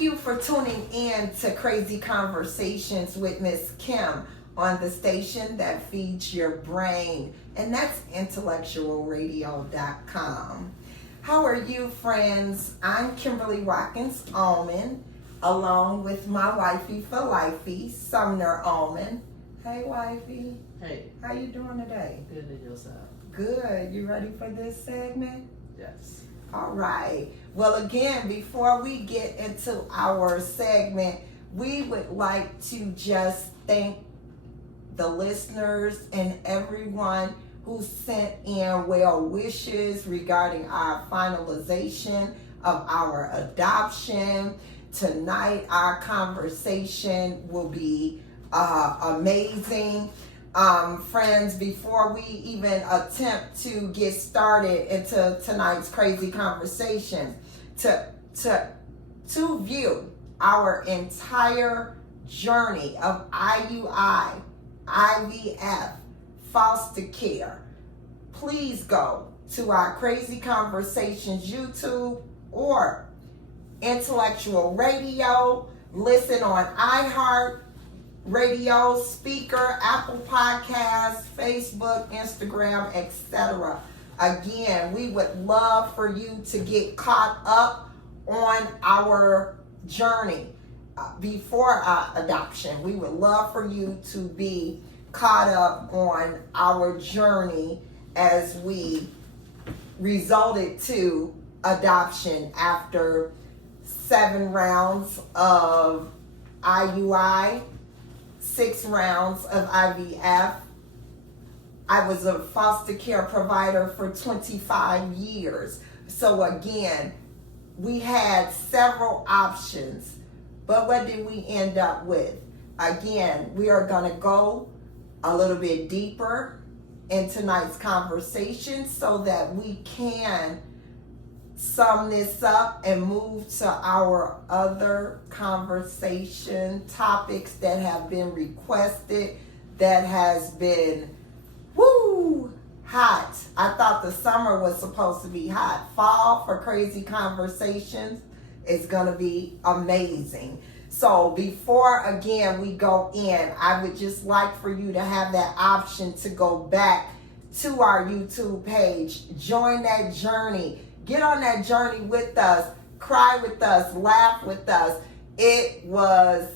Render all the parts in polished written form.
Thank you for tuning in to Crazy Conversations with Miss Kim on the station that feeds your brain, and that's intellectualradio.com. How are you, friends? I'm Kimberly Watkins Almond, along with my wifey for lifey, Sumner Almond. Hey, wifey. Hey. How you doing today? Good, and yourself? Good. You ready for this segment? Yes. All right. Well, again, before we get into our segment, we would like to just thank the listeners and everyone who sent in well wishes regarding our finalization of our adoption. Tonight, our conversation will be amazing. Friends, before we even attempt to get started into tonight's crazy conversation, to view our entire journey of IUI, IVF, foster care, please go to our Crazy Conversations YouTube or Intellectual Radio. Listen on iHeart Radio, Speaker, Apple Podcasts, Facebook, Instagram, etc. Again, we would love for you to get caught up on our journey before our adoption. We would love for you to be caught up on our journey as we resulted to adoption after 7 rounds of IUI, 6 rounds of IVF. I was a foster care provider for 25 years. So again, we had several options, but what did we end up with? Again, we are going to go a little bit deeper in tonight's conversation so that we can sum this up and move to our other conversation topics that have been requested, that has been hot. I thought the summer was supposed to be hot. Fall for Crazy Conversations is going to be amazing. So before, again, we go in, I would just like for you to have that option to go back to our YouTube page, join that journey. Get on that journey with us, cry with us, laugh with us. It was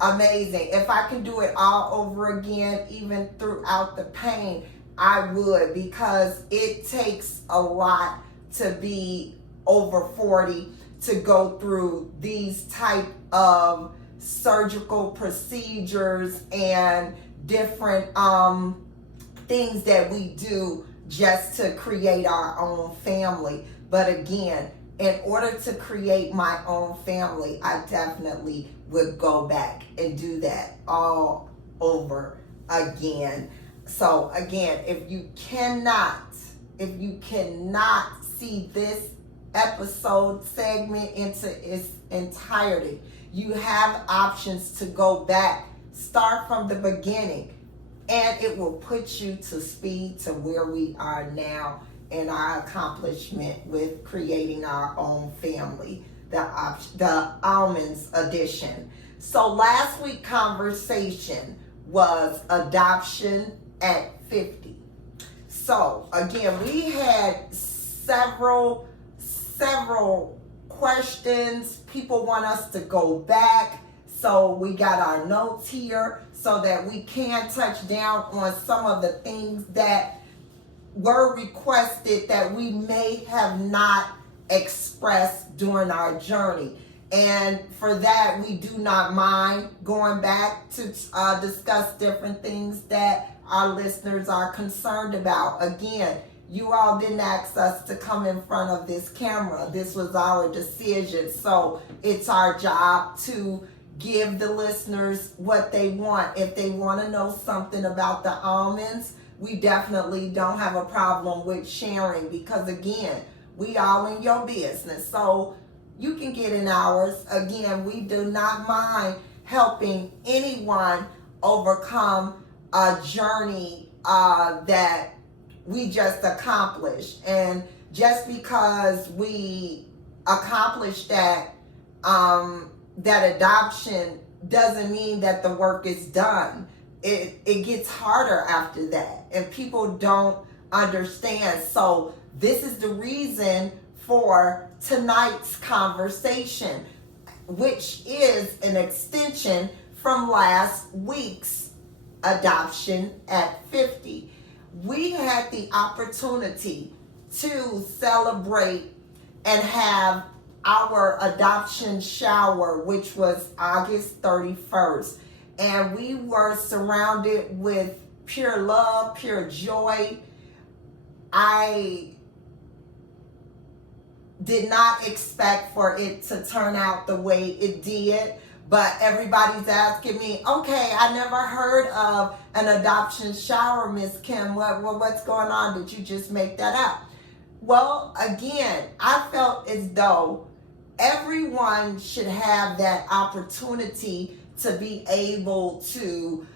amazing. If I can do it all over again, even throughout the pain, I would, because it takes a lot to be over 40 to go through these type of surgical procedures and different things that we do just to create our own family. But again, in order to create my own family, I definitely would go back and do that all over again. So again, if you cannot see this episode segment into its entirety, you have options to go back, start from the beginning, and it will put you to speed to where we are now in our accomplishment with creating our own family, the Almonds edition. So last week's conversation was adoption at 50. So again, we had several questions. People want us to go back. So we got our notes here so that we can touch down on some of the things that were requested that we may have not expressed during our journey. And for that, we do not mind going back to discuss different things that our listeners are concerned about. Again, you all didn't ask us to come in front of this camera. This was our decision. So it's our job to give the listeners what they want. If they want to know something about the almonds, we definitely don't have a problem with sharing, because again, we all in your business. So you can get in ours. Again, we do not mind helping anyone overcome a journey that we just accomplished. And just because we accomplished that that adoption doesn't mean that the work is done. It gets harder after that, and people don't understand. So this is the reason for tonight's conversation, which is an extension from last week's adoption at 50. We had the opportunity to celebrate and have our adoption shower, which was August 31st. And we were surrounded with pure love, pure joy. I did not expect for it to turn out the way it did, but everybody's asking me, okay, I never heard of an adoption shower, Miss Kim. What's going on? Did you just make that up? Well, again, I felt as though everyone should have that opportunity to be able to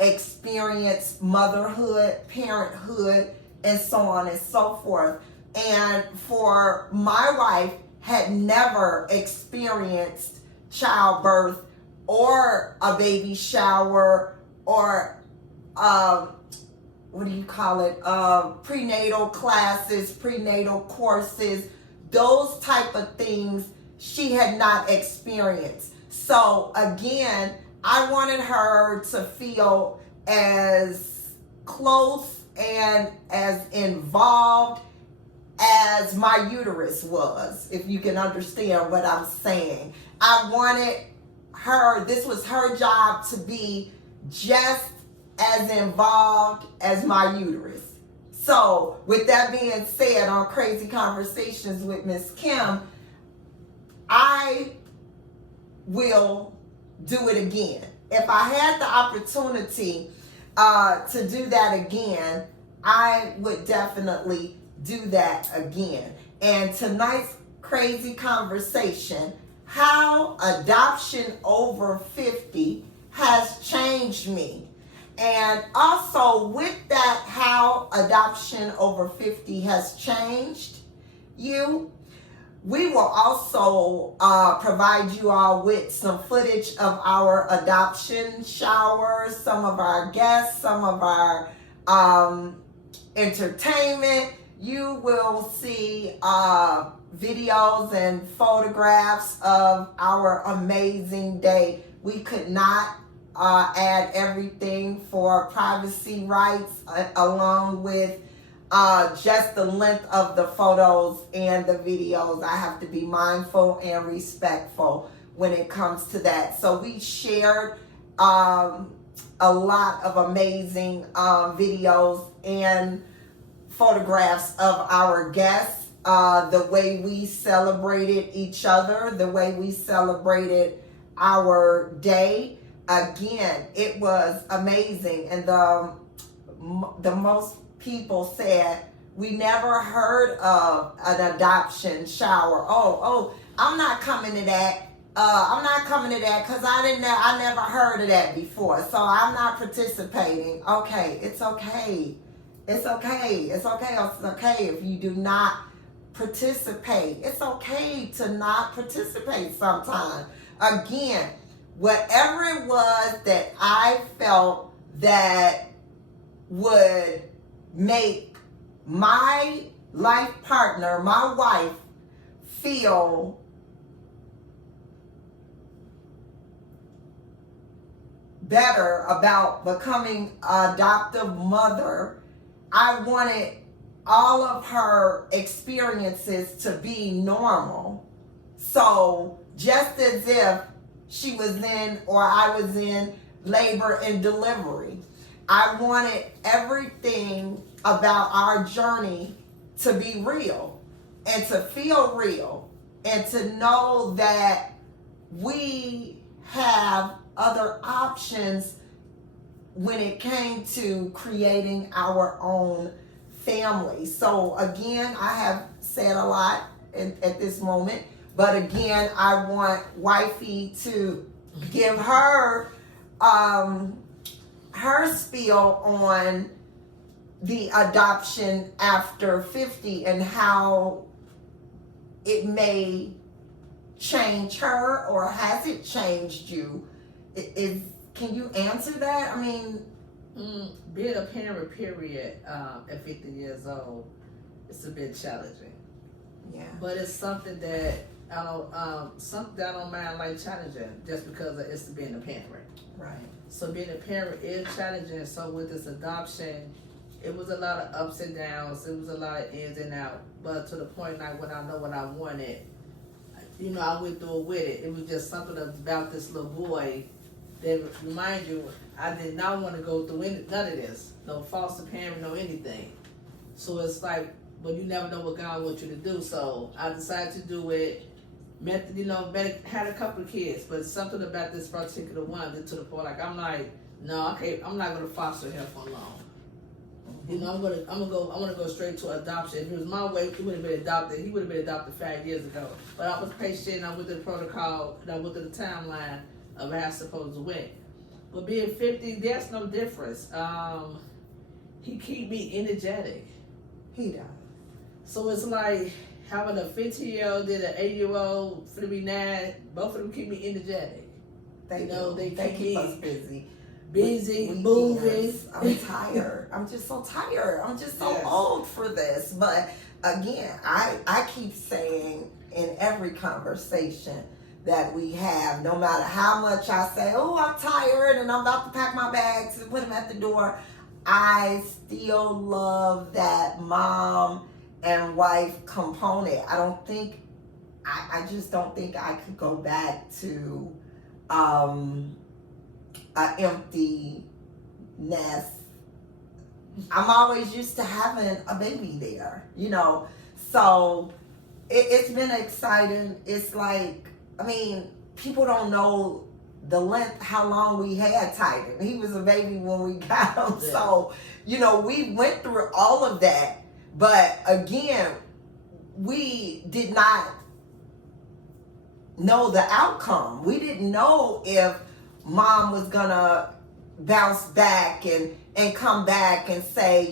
experience motherhood, parenthood, and so on and so forth. And for my wife had never experienced childbirth or a baby shower or what do you call it? Prenatal classes, prenatal courses, those type of things she had not experienced. So again, I wanted her to feel as close and as involved as my uterus was, if you can understand what I'm saying. I wanted her, this was her job, to be just as involved as my uterus. So with that being said, on Crazy Conversations with Miss Kim, I will do it again. If I had the opportunity to do that again, I would definitely do that again. And tonight's Crazy Conversation, how adoption over 50 has changed me. And also with that, how adoption over 50 has changed you, we will also provide you all with some footage of our adoption showers, some of our guests, some of our entertainment. You will see videos and photographs of our amazing day. We could not add everything for privacy rights, along with just the length of the photos and the videos. I have to be mindful and respectful when it comes to that. So we shared a lot of amazing videos and photographs of our guests, the way we celebrated each other, the way we celebrated our day. Again, it was amazing. And the most people said, we never heard of an adoption shower. Oh, I'm not coming to that. I'm not coming to that because I never heard of that before. So I'm not participating. Okay, it's okay. It's okay. It's okay. It's okay if you do not participate. It's okay to not participate sometimes. Again, whatever it was that I felt that would make my life partner, my wife, feel better about becoming an adoptive mother, I wanted all of her experiences to be normal. So just as if she was in, or I was in, labor and delivery, I wanted everything about our journey to be real and to feel real and to know that we have other options when it came to creating our own family. So again, I have said a lot at this moment, but again, I want wifey to give her her spiel on the adoption after 50 and how it may change her, or has it changed you? Can you answer that? I mean, being a parent, period, at 50 years old, it's a bit challenging. Yeah. But it's something that I don't mind like challenging, just because it's being a parent. Right. So being a parent is challenging. So with this adoption, it was a lot of ups and downs. It was a lot of ins and outs. But to the point, like, when I know what I wanted, I went through it with it. It was just something about this little boy that, remind you, I did not want to go through none of this. No foster parent, no anything. So it's like, but you never know what God wants you to do. So I decided to do it. Had a couple of kids, but something about this particular one that, to the point, like, I'm like, no, okay, I'm not gonna foster him for long. I want to go straight to adoption. If it was my way, he would have been adopted. He would have been adopted 5 years ago. But I was patient. I went through the protocol. And I went through the timeline of how I supposed to went. But being 50, there's no difference. He keep me energetic. He does. So it's like having a 15-year-old and an 8-year-old, 39. Both of them keep me energetic. They keep us busy. Moving. I'm tired. I'm just so tired. I'm just so old for this. But again, I keep saying in every conversation that we have, no matter how much I say, oh, I'm tired and I'm about to pack my bags and put them at the door, I still love that mom and wife component. I just don't think I could go back to an empty nest. I'm always used to having a baby there, so it's been exciting. It's like, people don't know the length, how long we had Titan. He was a baby when we got him. Yeah. So, we went through all of that. But again, we did not know the outcome. We didn't know if mom was gonna bounce back and come back and say,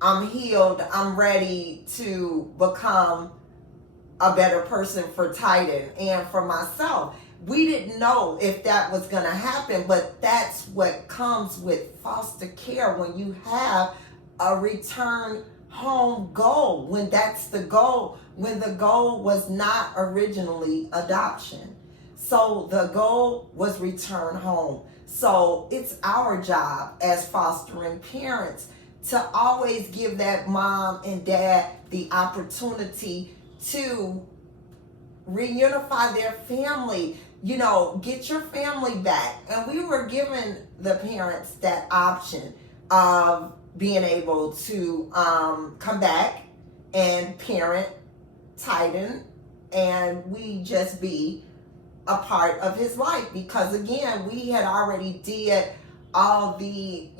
I'm healed, I'm ready to become a better person for Titan and for myself. We didn't know if that was going to happen, but that's what comes with foster care when you have a return home goal, when that's the goal, when the goal was not originally adoption. So the goal was return home. So it's our job as fostering parents to always give that mom and dad the opportunity to reunify their family, get your family back. And we were given the parents that option of being able to come back and parent Titan, and we just be a part of his life, because again, we had already did all the,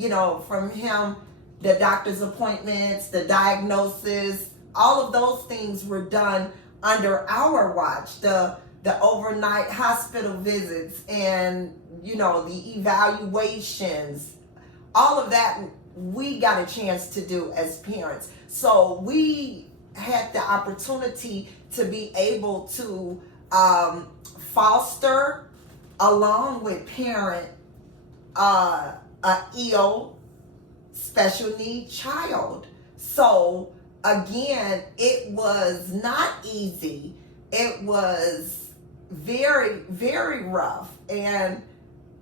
from him, the doctor's appointments, the diagnosis, all of those things were done under our watch. The overnight hospital visits and, the evaluations, all of that we got a chance to do as parents. So we had the opportunity to be able to foster along with parent a ill special need child. So again, it was not easy. It was very, very rough, and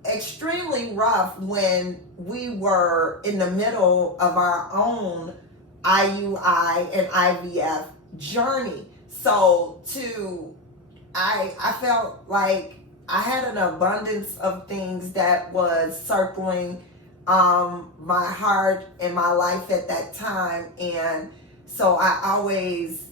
extremely rough when we were in the middle of our own IUI and IVF journey. So I felt like I had an abundance of things that was circling my heart and my life at that time. And so I always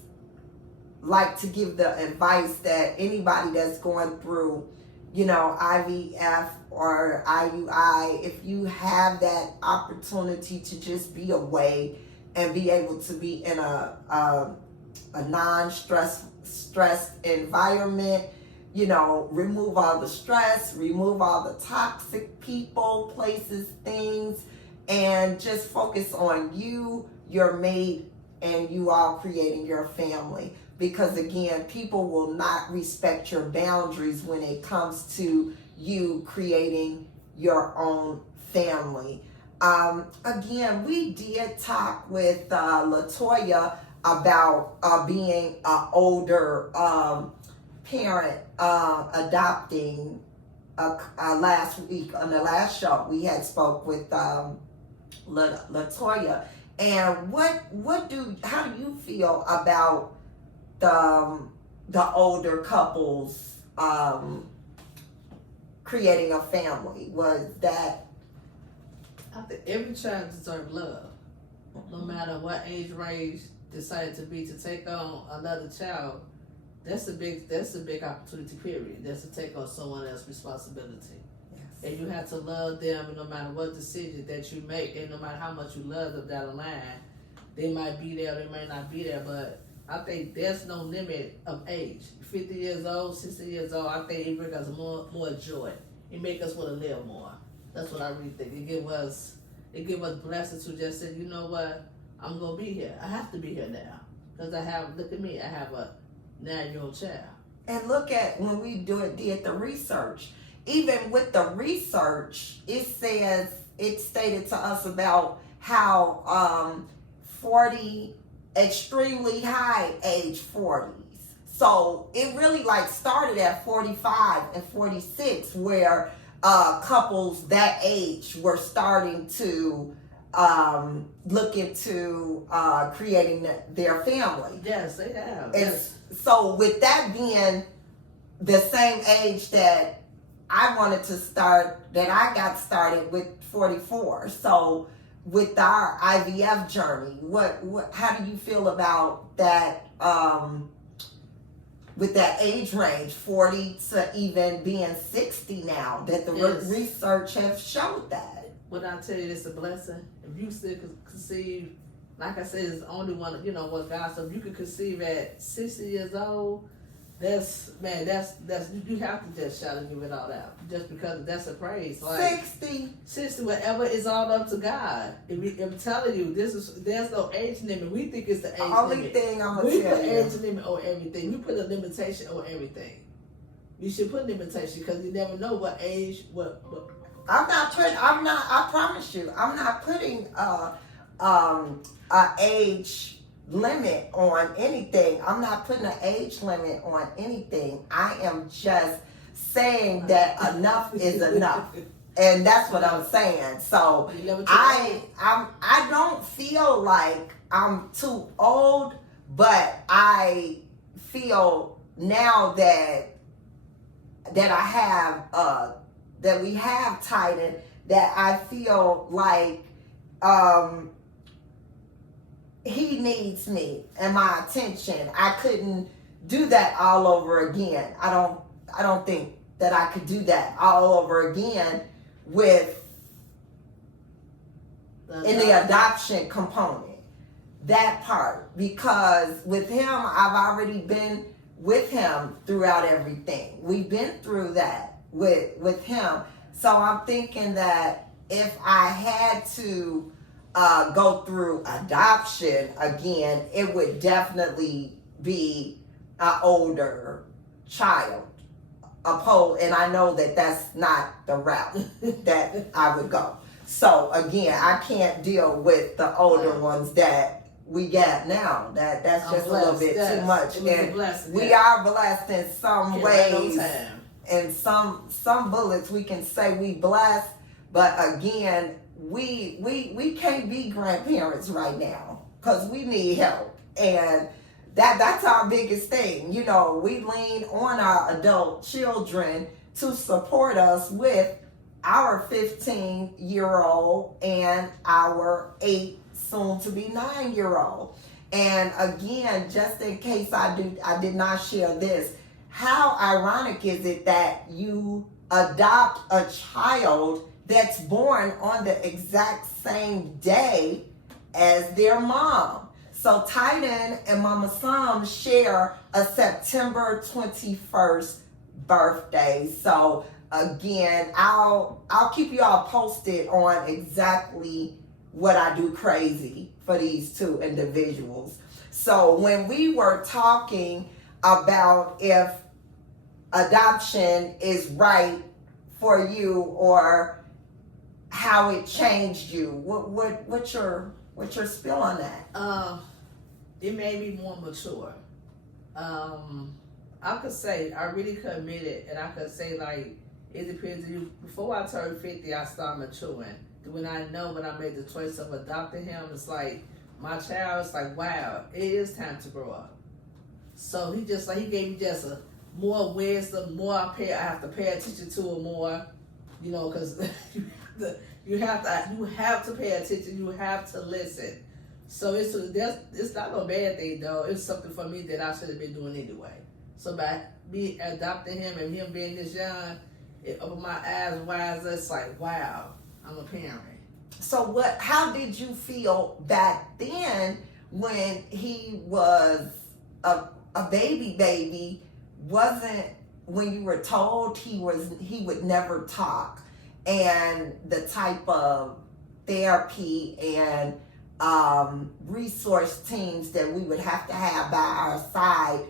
like to give the advice that anybody that's going through, IVF or IUI, if you have that opportunity to just be away and be able to be in a non-stressed environment, remove all the stress, remove all the toxic people, places, things, and just focus on you, your mate, and you all creating your family. because again, people will not respect your boundaries when it comes to you creating your own family. Again, we did talk with Latoya about being an older parent adopting. Last week on the last show, we had spoke with Latoya, and how do you feel about the older couples creating a family? Was that? I think every child deserves love, no matter what age range decided to be to take on another child. That's a big opportunity. Period. That's to take on someone else's responsibility. Yes. And you have to love them, and no matter what decision that you make, and no matter how much you love them down the line, they might be there, they might not be there. But I think there's no limit of age. 50 years old, 60 years old, I think it brings us more joy. It makes us want to live more. That's what I really think. It give us blessings to just say, you know what, I'm gonna be here. I have to be here now because look at me, I have a 9-year-old child. And look at when we did the research. Even with the research, it stated to us about how 40 extremely high age 40s. So it really started at 45 and 46 where couples that age were starting to look into creating their family. Yes, they have. Yes. So with that being the same age that I wanted to start, that I got started with 44. So with our IVF journey, how do you feel about that? With that age range, 40 to even being 60 now, that the research have showed that. When I tell you it's a blessing, if you still conceive, like I said, it's the only one, what God, so if you can conceive at 60 years old, that's you have to just shout and give it all out. Just because that's a praise. 60, whatever is all up to God. I'm telling you, there's no age limit. We think it's the age limit. Only thing I'm gonna tell you. We put age limit on everything. We put a limitation on everything. You should put limitation because you never know what age, I promise you, I'm not putting a age limit on anything. I'm not putting an age limit on anything. I am just saying that enough is enough. And that's what I'm saying. So I don't feel like I'm too old, but I feel now that I have that we have Titan, that I feel like he needs me and my attention. I couldn't do that all over again. I don't think that I could do that all over again in the adoption component. That part, because with him, I've already been with him throughout everything. We've been through that with him. So I'm thinking that if I had to go through adoption again, it would definitely be an older child. And I know that that's not the route that I would go. So again, I can't deal with the older ones that we got now. That's just a little bit too much. And we are blessed in some ways. And some bullets we can say we blessed, but again, we can't be grandparents right now because we need help, and that's our biggest thing. We lean on our adult children to support us with our 15-year-old and our 8 soon to be 9-year-old. And again, just in case I did not share this, how ironic is it that you adopt a child that's born on the exact same day as their mom? So Titan and Mama Sam share a September 21st birthday. So again, I'll keep you all posted on exactly what I do crazy for these two individuals. So when we were talking about if adoption is right for you or how it changed you, what's your spill on that? It made me more mature. I could say I really committed, and I could say like it depends on you. Before I turned 50, I started maturing. When I made the choice of adopting him, it's like my child. It's like, wow, it is time to grow up. So he gave me just a more wisdom, more I have to pay attention to him more, because you have to pay attention. You have to listen. So it's not no bad thing though. It's something for me that I should have been doing anyway. So by me adopting him and him being this young, it opened my eyes wide. It's like, wow, I'm a parent. So how did you feel back then when he was a baby? Wasn't when you were told he would never talk, and the type of therapy and resource teams that we would have to have by our side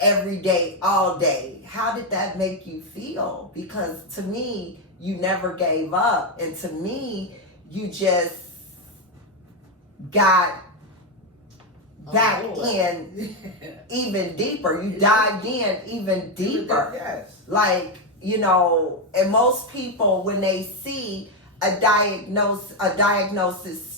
every day, all day. How did that make you feel? Because to me, you never gave up. And to me, you just got back in even deeper. You dived in even deeper. Yes. Like, and most people, when they see a diagnosis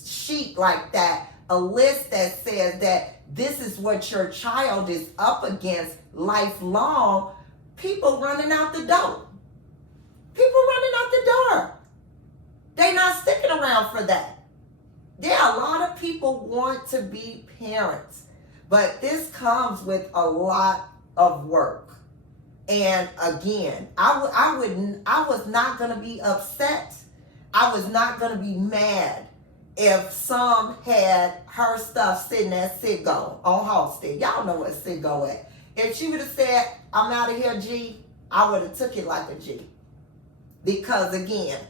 sheet like that, a list that says that this is what your child is up against lifelong, people running out the door. They're not sticking around for that. There are a lot of people want to be parents, but this comes with a lot of work. And again, I was not going to be upset. I was not going to be mad if some had her stuff sitting at Citgo on Halstead. Y'all know what Citgo at. If she would have said, I'm out of here, G, I would have took it like a G. Because again,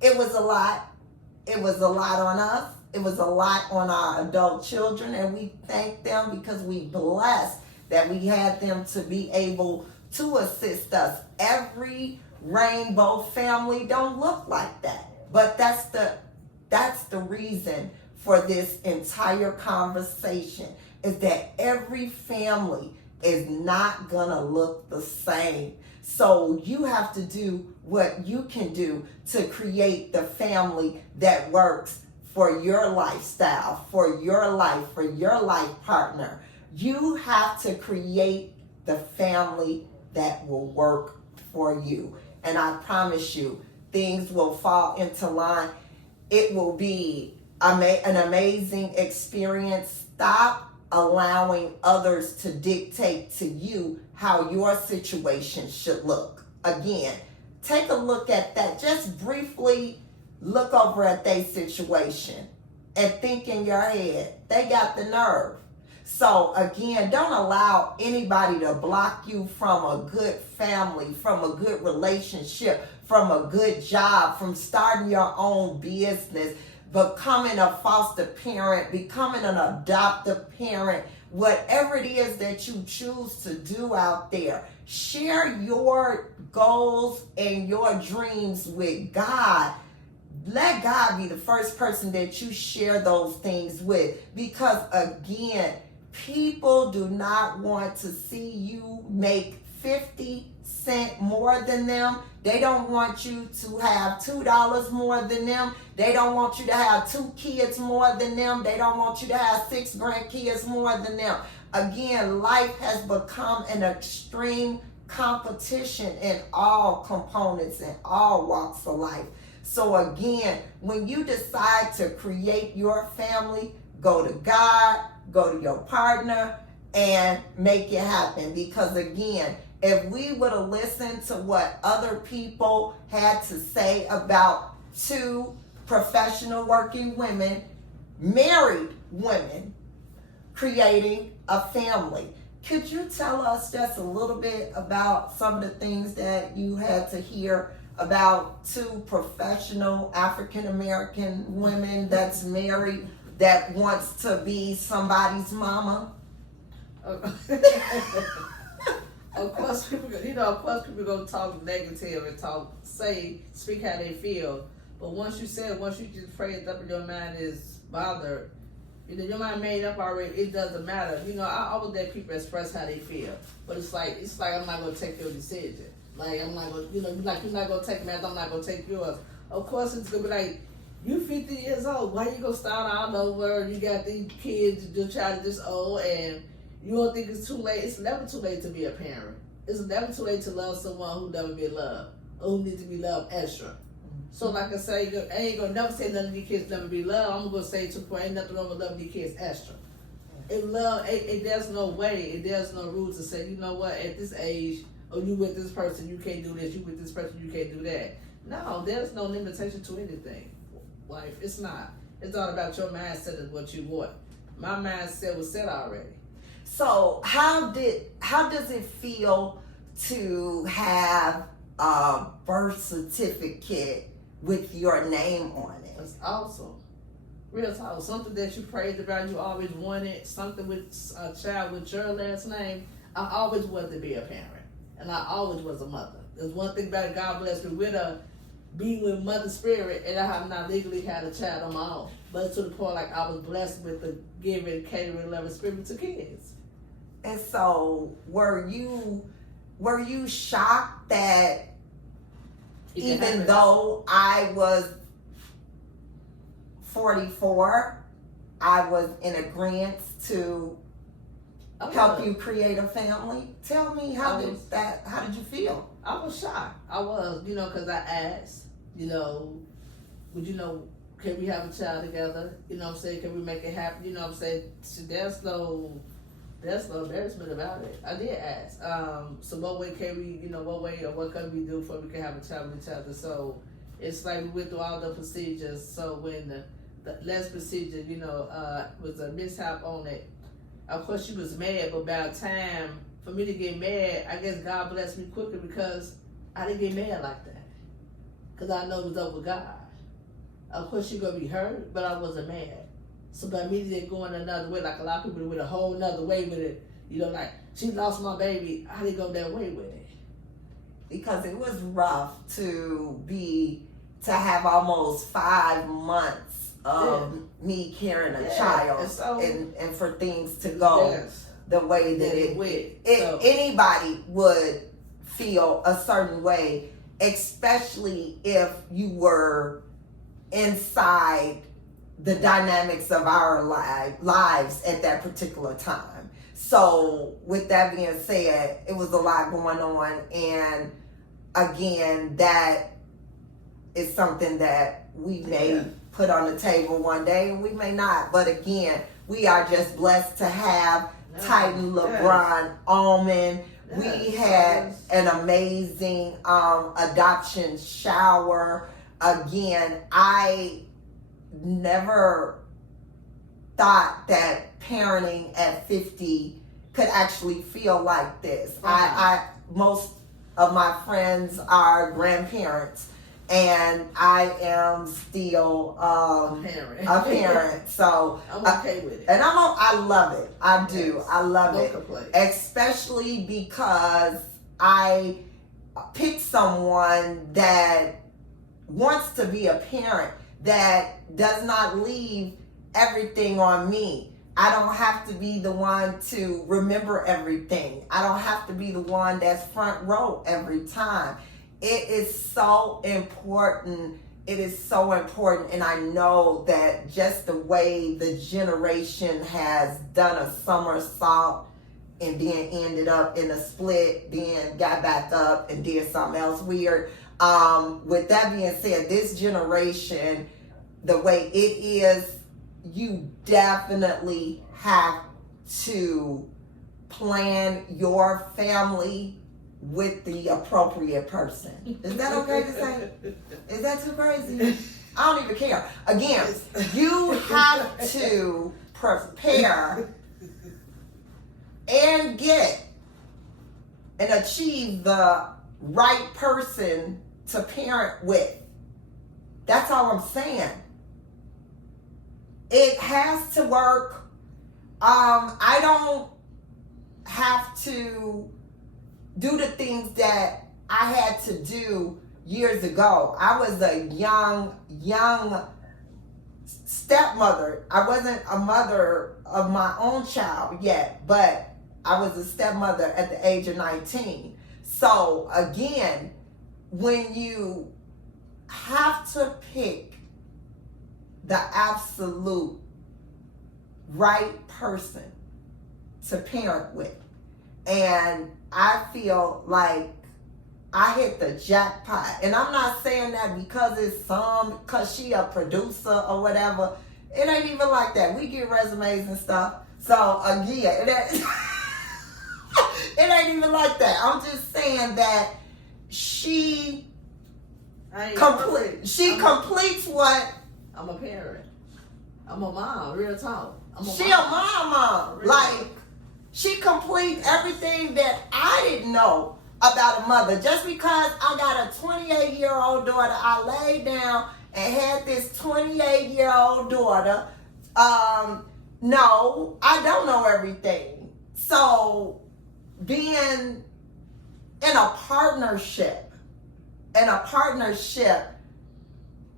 it was a lot. It was a lot on us. It was a lot on our adult children, and we thank them because we blessed that we had them to be able to assist us. Every rainbow family don't look like that. But that's the reason for this entire conversation, is that every family is not gonna look the same. So you have to do what you can do to create the family that works for your lifestyle, for your life partner. You have to create the family that will work for you. And I promise you, things will fall into line. It will be an amazing experience. Stop allowing others to dictate to you how your situation should look. Again, take a look at that. Just briefly look over at their situation and think in your head, they got the nerve. So again, don't allow anybody to block you from a good family, from a good relationship, from a good job, from starting your own business, becoming a foster parent, becoming an adoptive parent, whatever it is that you choose to do out there. Share your goals and your dreams with God. Let God be the first person that you share those things with, because again, people do not want to see you make 50 cents more than them. They don't want you to have $2 more than them. They don't want you to have 2 kids more than them. They don't want you to have 6 grandkids more than them. Again, life has become an extreme competition in all components, in all walks of life. So again, when you decide to create your family, go to God, go to your partner, and make it happen. Because again, if we would have listened to what other people had to say about 2 professional working women, married women, creating a family. Could you tell us just a little bit about some of the things that you had to hear about 2 professional African American women that's married that wants to be somebody's mama? Of course, people gonna talk negative and speak how they feel. But once you just pray it up in your mind is bothered, your mind made up already. It doesn't matter. I always let people express how they feel, but it's like I'm not gonna take your decision. Like I'm not gonna, you're not gonna take mine. I'm not gonna take yours. Of course, it's gonna be like, you 50 years old. Why you gonna start all over? You got these kids, your child is this old, and you don't think it's too late. It's never too late to be a parent. It's never too late to love someone who never been loved or who needs to be loved extra. So like I say, I ain't gonna never say none of these kids never be loved. I'm gonna say to the point, ain't nothing wrong with loving these kids extra. In love, there's no way, there's no rules to say, you know what, at this age, you with this person, you can't do this, you with this person, you can't do that. No, there's no limitation to anything. Life, it's not. It's all about your mindset and what you want. My mindset was set already. So how does it feel to have a birth certificate with your name on it? That's awesome. Real talk. Something that you prayed about, you always wanted, something with a child with your last name. I always wanted to be a parent. And I always was a mother. There's one thing about it, God bless me with being with mother spirit, and I have not legally had a child on my own. But to the point like I was blessed with the giving, catering, loving spirit to kids. And so were you shocked that even though I was 44, I was in agreement to help you create a family? Tell me, how did you feel? I was shocked. I was, because I asked, can we have a child together? You know what I'm saying? Can we make it happen? You know what I'm saying? There's no embarrassment about it. I did ask. So what way can we, what can we do for we can have a child with each other? So it's like we went through all the procedures. So when the last procedure, was a mishap on it, of course she was mad, but by the time for me to get mad, I guess God blessed me quicker because I didn't get mad like that. Because I know it was up with God. Of course she gonna be hurt, but I wasn't mad. So by me then going another way, like a lot of people went a whole nother way with it, like she lost my baby, I didn't go that way with it. Because it was rough to have almost 5 months of me carrying a child and for things to go the way that it went. Anybody would feel a certain way, especially if you were inside the dynamics of our lives at that particular time. So with that being said, it was a lot going on, and again, that is something that we may put on the table one day and we may not, but again, we are just blessed to have Titan LeBron Almond. We had an amazing adoption shower. Again, I never thought that parenting at 50 could actually feel like this. Most of my friends are grandparents, and I am still a parent. So I'm okay with it, and I love it. I do. I love it, complaint. Especially because I picked someone that wants to be a parent, that does not leave everything on me. I don't have to be the one to remember everything. I don't have to be the one that's front row every time. It is so important. It is so important. And I know that just the way the generation has done a somersault and then ended up in a split, then got back up and did something else weird. With that being said, this generation, the way it is, you definitely have to plan your family with the appropriate person. Is that okay to say? Is that too crazy? I don't even care. Again, you have to prepare and get and achieve the right person to parent with. That's all I'm saying. it has to work. I don't have to do the things that I had to do years ago. I was a young stepmother. I wasn't a mother of my own child yet, but I was a stepmother at the age of 19. So again, when you have to pick the absolute right person to parent with, and I feel like I hit the jackpot. And I'm not saying that because because she a producer or whatever. It ain't even like that. We get resumes and stuff. So again, it ain't even like that. I'm just saying that she completes what. I'm a parent. I'm a mom, real talk. She a mom. Like, she completes everything that I didn't know about a mother. Just because I got a 28-year-old daughter, I laid down and had this 28-year-old daughter. No, I don't know everything. So being in a partnership,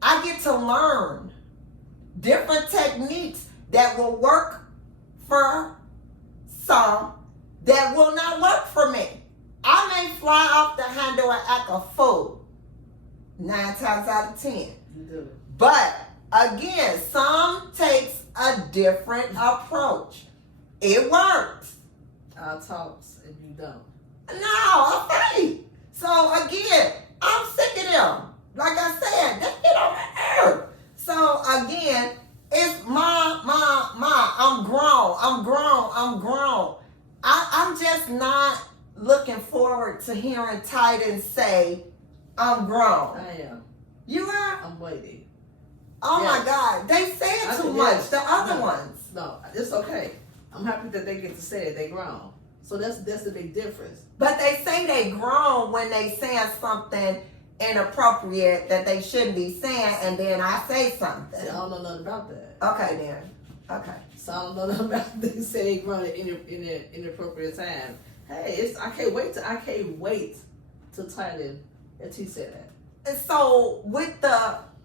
I get to learn different techniques that will work for some, that will not work for me. I may fly off the handle and act a fool 9 times out of 10. You do. But again, some takes a different approach. It works. I talks and you don't. No, okay. So again, I'm sick of them. Like I said, they get on my nerve. So again, it's my. I'm grown. I'm just not looking forward to hearing Titan say, I'm grown. I am. You are? I'm waiting. Oh Yes. my God. They say it too much. The other ones. No, it's okay. I'm happy that they get to say it. They grown. So that's the big difference. But they say they grown when they saying something inappropriate that they shouldn't be saying, and then I say something. See, I don't know nothing about that. Okay, then. Okay. So I don't know nothing about they say they grown at in inappropriate time. Hey, I can't wait to Titan and T said that. And so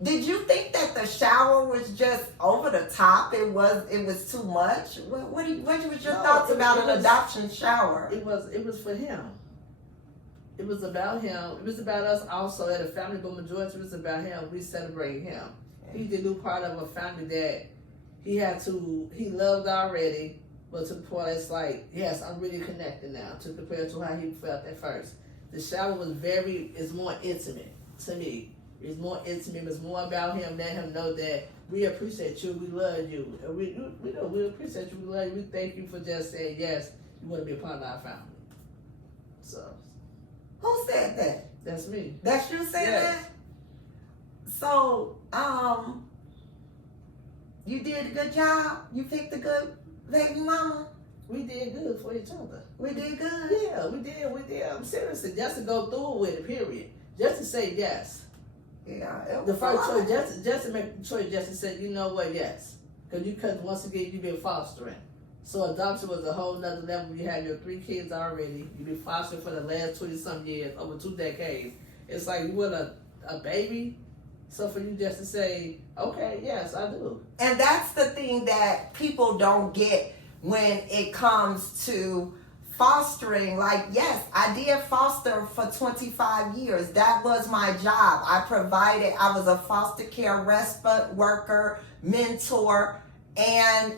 did you think that the shower was just over the top? It was too much. What was your thoughts about an adoption shower? It was for him. It was about him. It was about us also at a family, but majority was about him. We celebrate him. He's the new part of a family that he loved already, but to the point it's like, yes, I'm really connected now to compare to how he felt at first. The shower is more intimate to me. It's more intimate. It's more about him, letting him know that we appreciate you, we love you. And we appreciate you, we love you. We thank you for just saying yes, you want to be a part of our family. So. Who said that? That's me. That's you saying Yes. that? So, you did a good job? You picked a good baby mama? We did good for each other. We did good? Yeah, we did. I'm seriously, just to go through with it, period. Just to say yes. Yeah. The first choice, just to make the choice, just to say, you know what, yes. Because once again, you've been fostering. So adoption was a whole nother level. You had your 3 kids already. You've been fostering for the last 20-some years, over 2 decades. It's like you want a baby. So for you just to say, okay, yes, I do. And that's the thing that people don't get when it comes to fostering. Like, yes, I did foster for 25 years. That was my job. I was a foster care respite worker, mentor, and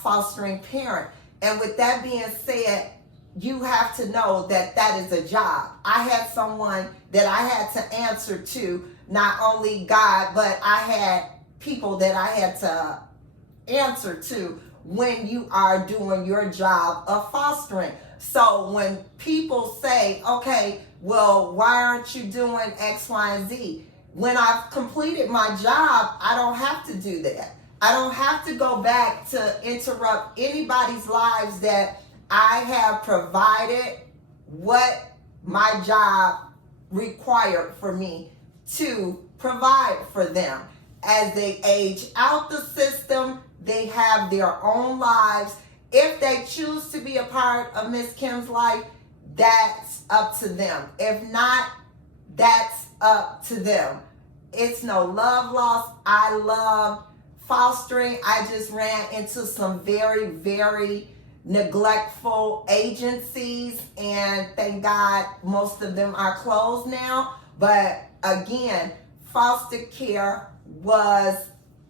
fostering parent. And with that being said, you have to know that is a job. I had someone that I had to answer to, not only God, but I had people that I had to answer to when you are doing your job of fostering. So when people say, okay, well, why aren't you doing X, Y, and Z? When I've completed my job, I don't have to do that. I don't have to go back to interrupt anybody's lives that I have provided what my job required for me to provide for them. as they age out the system, they have their own lives. If they choose to be a part of Miss Kim's life, that's up to them. If not, that's up to them. It's no love lost. I love fostering. I just ran into some very, very neglectful agencies, and thank God most of them are closed now. But again, foster care was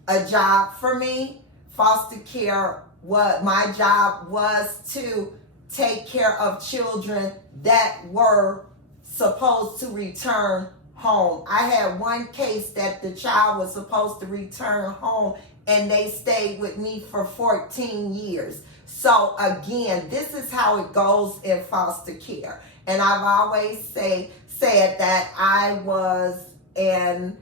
a job for me. Foster care, what my job was to take care of children that were supposed to return home. I had one case that the child was supposed to return home and they stayed with me for 14 years. So again, this is how it goes in foster care. And I've always said that I was an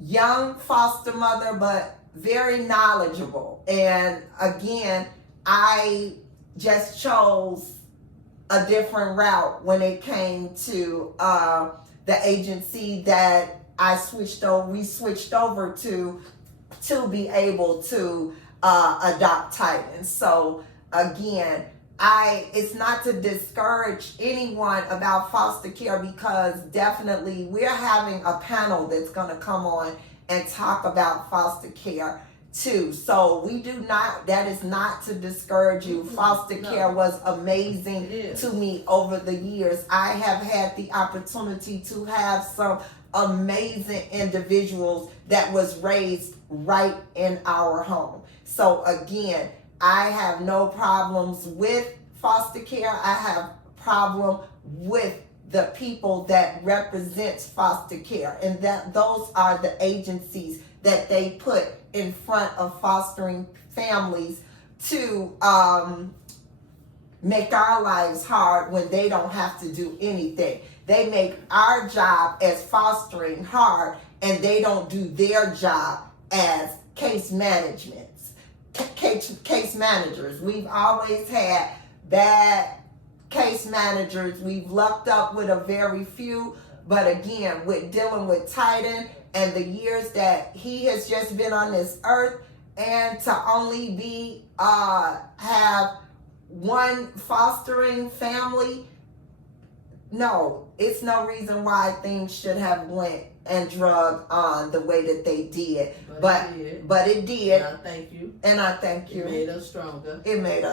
young foster mother, but very knowledgeable. And again, I just chose a different route when it came to the agency that we switched over to be able to adopt Titans. So again, it's not to discourage anyone about foster care, because definitely we're having a panel that's going to come on and talk about foster care too. So that is not to discourage you. Foster care was amazing to me over the years. I have had the opportunity to have some amazing individuals that was raised right in our home. So again, I have no problems with foster care. I have problem with the people that represents foster care, and that those are the agencies that they put in front of fostering families to make our lives hard when they don't have to do anything. They make our job as fostering hard, and they don't do their job as case managers. We've always had bad case managers. We've lucked up with a very few, but again, with dealing with Titan and the years that he has just been on this earth, and to only be have one fostering family, no, it's no reason why things should have went and drug on the way that they did. But it did. And I thank you. And I thank you. It made us stronger. It made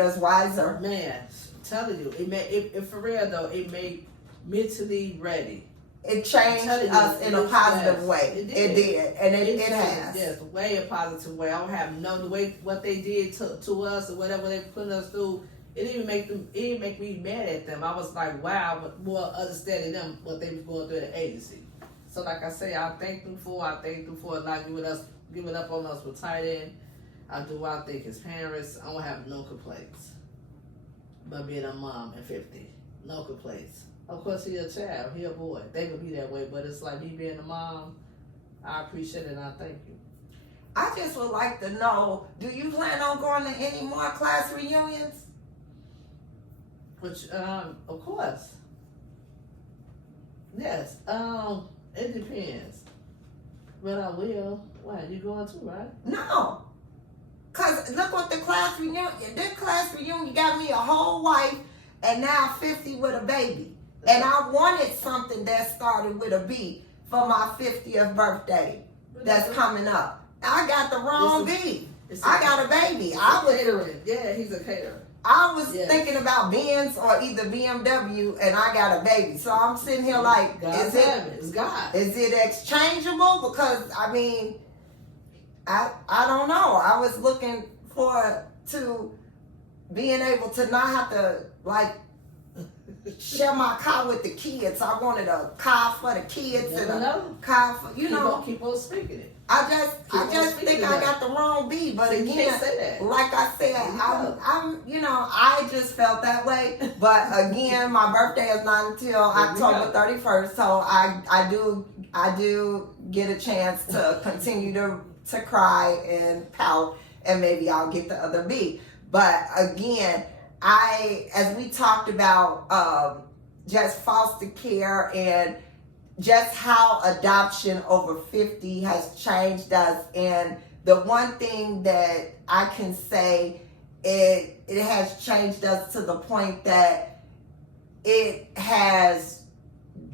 us wiser. Man, I'm telling you, it for real though, it made mentally ready. It changed us in a positive way. It did. And it has. Yes, way a positive way. I don't have the way what they did to us or whatever they put us through. It didn't make me mad at them. I was like, wow, but more understanding them what they was going through at the agency. So like I say, I thank them for not giving up on us with Titan. I think his parents, I don't have no complaints. But being a mom at 50, no complaints. Of course, he a child, he a boy. They could be that way, but it's like me being a mom, I appreciate it and I thank you. I just would like to know, do you plan on going to any more class reunions? Which, of course. Yes, it depends. But I will. Why, you going too, right? No. Because look what the class reunion, got me a whole wife and now 50 with a baby. And I wanted something that started with a B for my 50th birthday that's coming up. I got the wrong B. I got a baby. Yeah, he's a caterer. I was thinking about Benz or either BMW, and I got a baby. So I'm sitting here like, God's it's God. Is it exchangeable? Because I mean, I don't know. I was looking to being able to not have to like share my car with the kids. I wanted a car for the kids and a car for Keep on speaking it. I just think I got the wrong B, but so again, like I said, I just felt that way. But again, my birthday is not until October 31st, so I do get a chance to continue to cry and pout, and maybe I'll get the other B. But again, as we talked about just foster care and just how adoption over 50 has changed us. And the one thing that I can say, it has changed us to the point that it has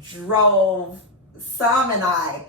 drove Sam and I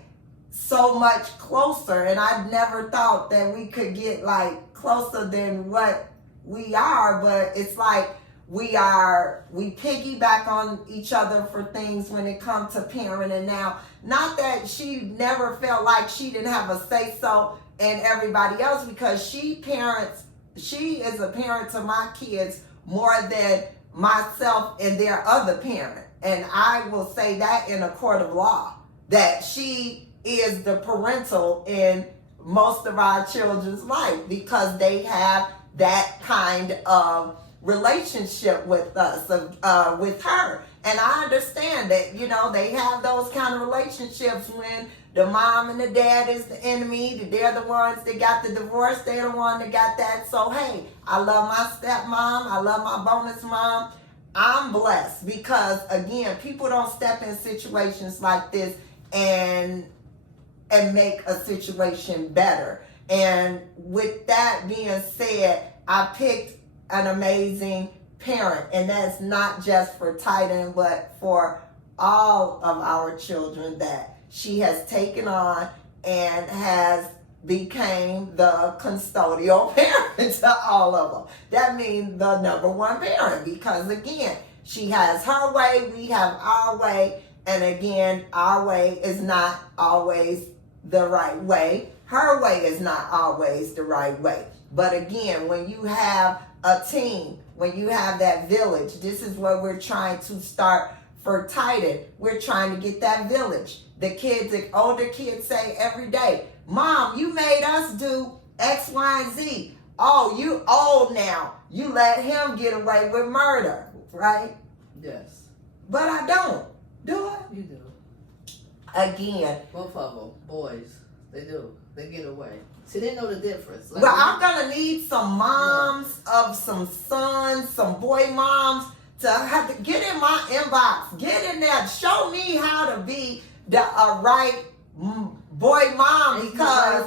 so much closer. And I never thought that we could get like closer than what we are, but it's like we piggyback on each other for things when it comes to parenting now. Not that she never felt like she didn't have a say so in everybody else, because she is a parent to my kids more than myself and their other parent. And I will say that in a court of law, that she is the parental in most of our children's life, because they have that kind of relationship with us, with her. And I understand that, they have those kind of relationships when the mom and the dad is the enemy. They're the ones that got the divorce. They're the one that got that. So, hey, I love my stepmom. I love my bonus mom. I'm blessed because, again, people don't step in situations like this and make a situation better. And with that being said, I picked an amazing parent, and that's not just for Titan, but for all of our children that she has taken on and has became the custodial parent to all of them. That means the number one parent, because again, she has her way, we have our way, and again, our way is not always the right way. Her way is not always the right way. But again, when you have a team, when you have that village, this is what we're trying to start for Titan. We're trying to get that village. The older kids say every day, Mom, you made us do X, Y, and Z. Oh, you old now. You let him get away with murder, right? Yes. But I don't. Do I? You do. Again. Both of them, boys, they do. They get away. See, they know the difference. Like, well, I'm going to need some moms of some sons, some boy moms to have to get in my inbox. Get in there. Show me how to be the right boy mom, because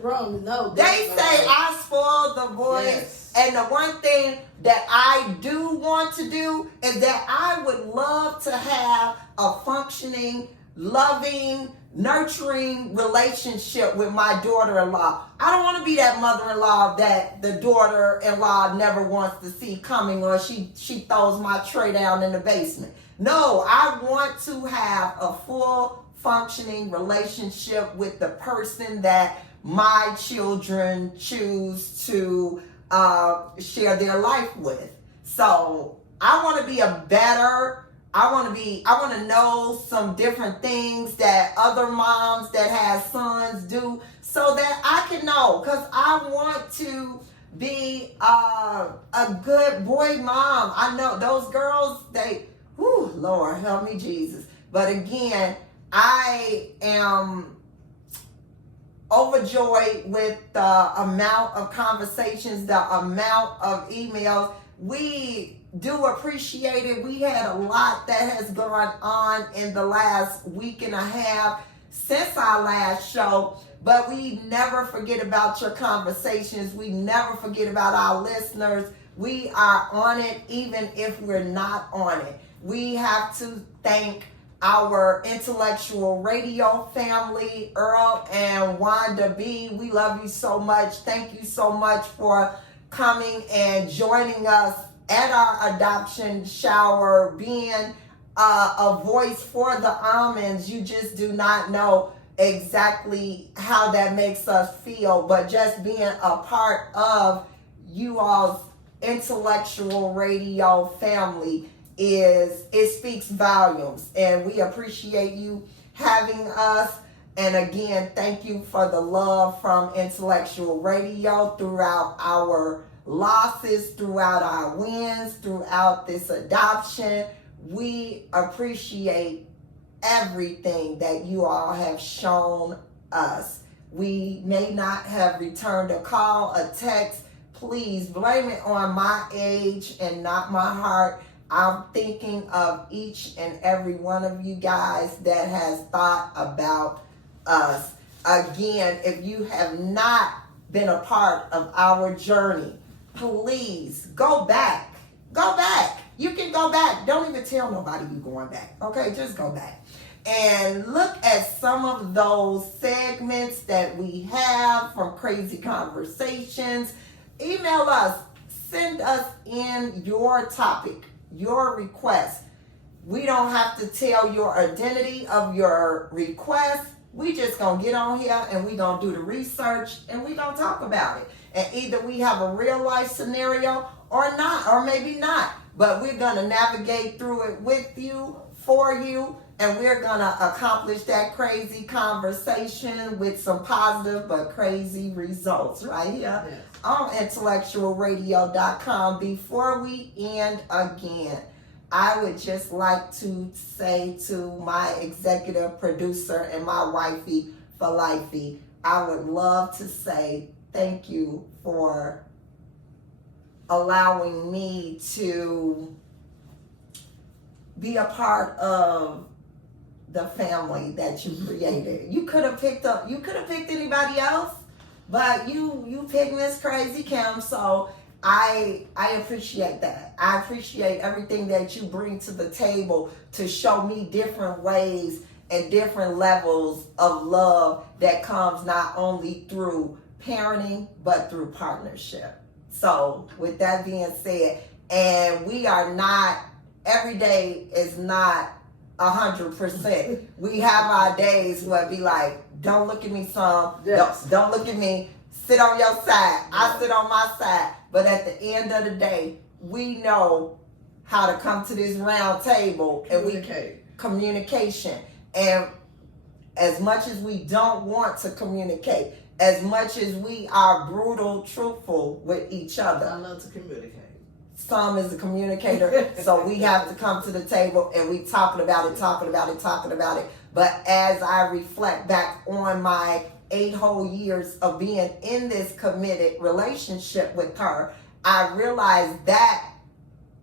wrong. No, they say I spoil the boys. Yes. And the one thing that I do want to do is that I would love to have a functioning, loving, nurturing relationship with my daughter-in-law. I don't want to be that mother-in-law that the daughter-in-law never wants to see coming, or she throws my tray down in the basement. No, I want to have a full functioning relationship with the person that my children choose to share their life with. So I want to be I want to know some different things that other moms that have sons do, so that I can know, because I want to be a good boy mom. I know those girls, Lord help me Jesus. But again, I am overjoyed with the amount of conversations, the amount of emails. We do appreciate it. We had a lot that has gone on in the last week and a half since our last show, but we never forget about your conversations. We never forget about our listeners. We are on it even if we're not on it. We have to thank our intellectual radio family, Earl and Wanda B. We love you so much. Thank you so much for coming and joining us at our adoption shower, being a voice for the Almonds. You just do not know exactly how that makes us feel, but just being a part of you all's intellectual radio family it speaks volumes, and we appreciate you having us. And again, thank you for the love from intellectual radio throughout our losses, throughout our wins, throughout this adoption. We appreciate everything that you all have shown us. We may not have returned a call, a text. Please blame it on my age and not my heart. I'm thinking of each and every one of you guys that has thought about us. Again, if you have not been a part of our journey, please go back. Go back. You can go back. Don't even tell nobody you're going back. Okay, just go back. And look at some of those segments that we have from Crazy Conversations. Email us. Send us in your topic, your request. We don't have to tell your identity of your request. We just gonna get on here and we gonna do the research and we gonna talk about it. And either we have a real life scenario or not, or maybe not. But we're gonna navigate through it with you, for you, and we're gonna accomplish that crazy conversation with some positive but crazy results right here on intellectualradio.com. Before we end again, I would just like to say to my executive producer and my wifey for lifey, I would love to say thank you for allowing me to be a part of the family that you created. You could have picked anybody else, but you picked Miss Crazy Kim, so I appreciate that. I appreciate everything that you bring to the table to show me different ways and different levels of love that comes not only through parenting, but through partnership. So with that being said, and we are not, every day is not 100%. We have our days where it be like, don't look at me, son. Yes. Don't look at me. Sit on your side. I sit on my side. But at the end of the day, we know how to come to this round table and communication. And as much as we don't want to communicate, as much as we are brutal, truthful with each other. I love to communicate. Some is a communicator, so we have to come to the table and we talking about it. But as I reflect back on my 8 whole years of being in this committed relationship with her, I realized that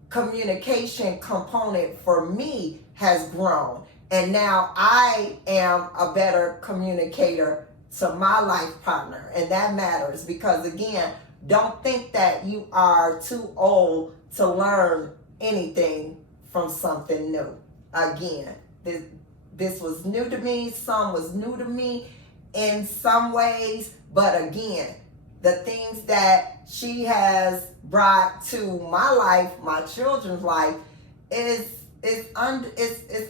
communication component for me has grown. And now I am a better communicator to my life partner. And that matters because, again, don't think that you are too old to learn anything from something new. Again, this was new to me. Some was new to me in some ways. But again, the things that she has brought to my life, my children's life, is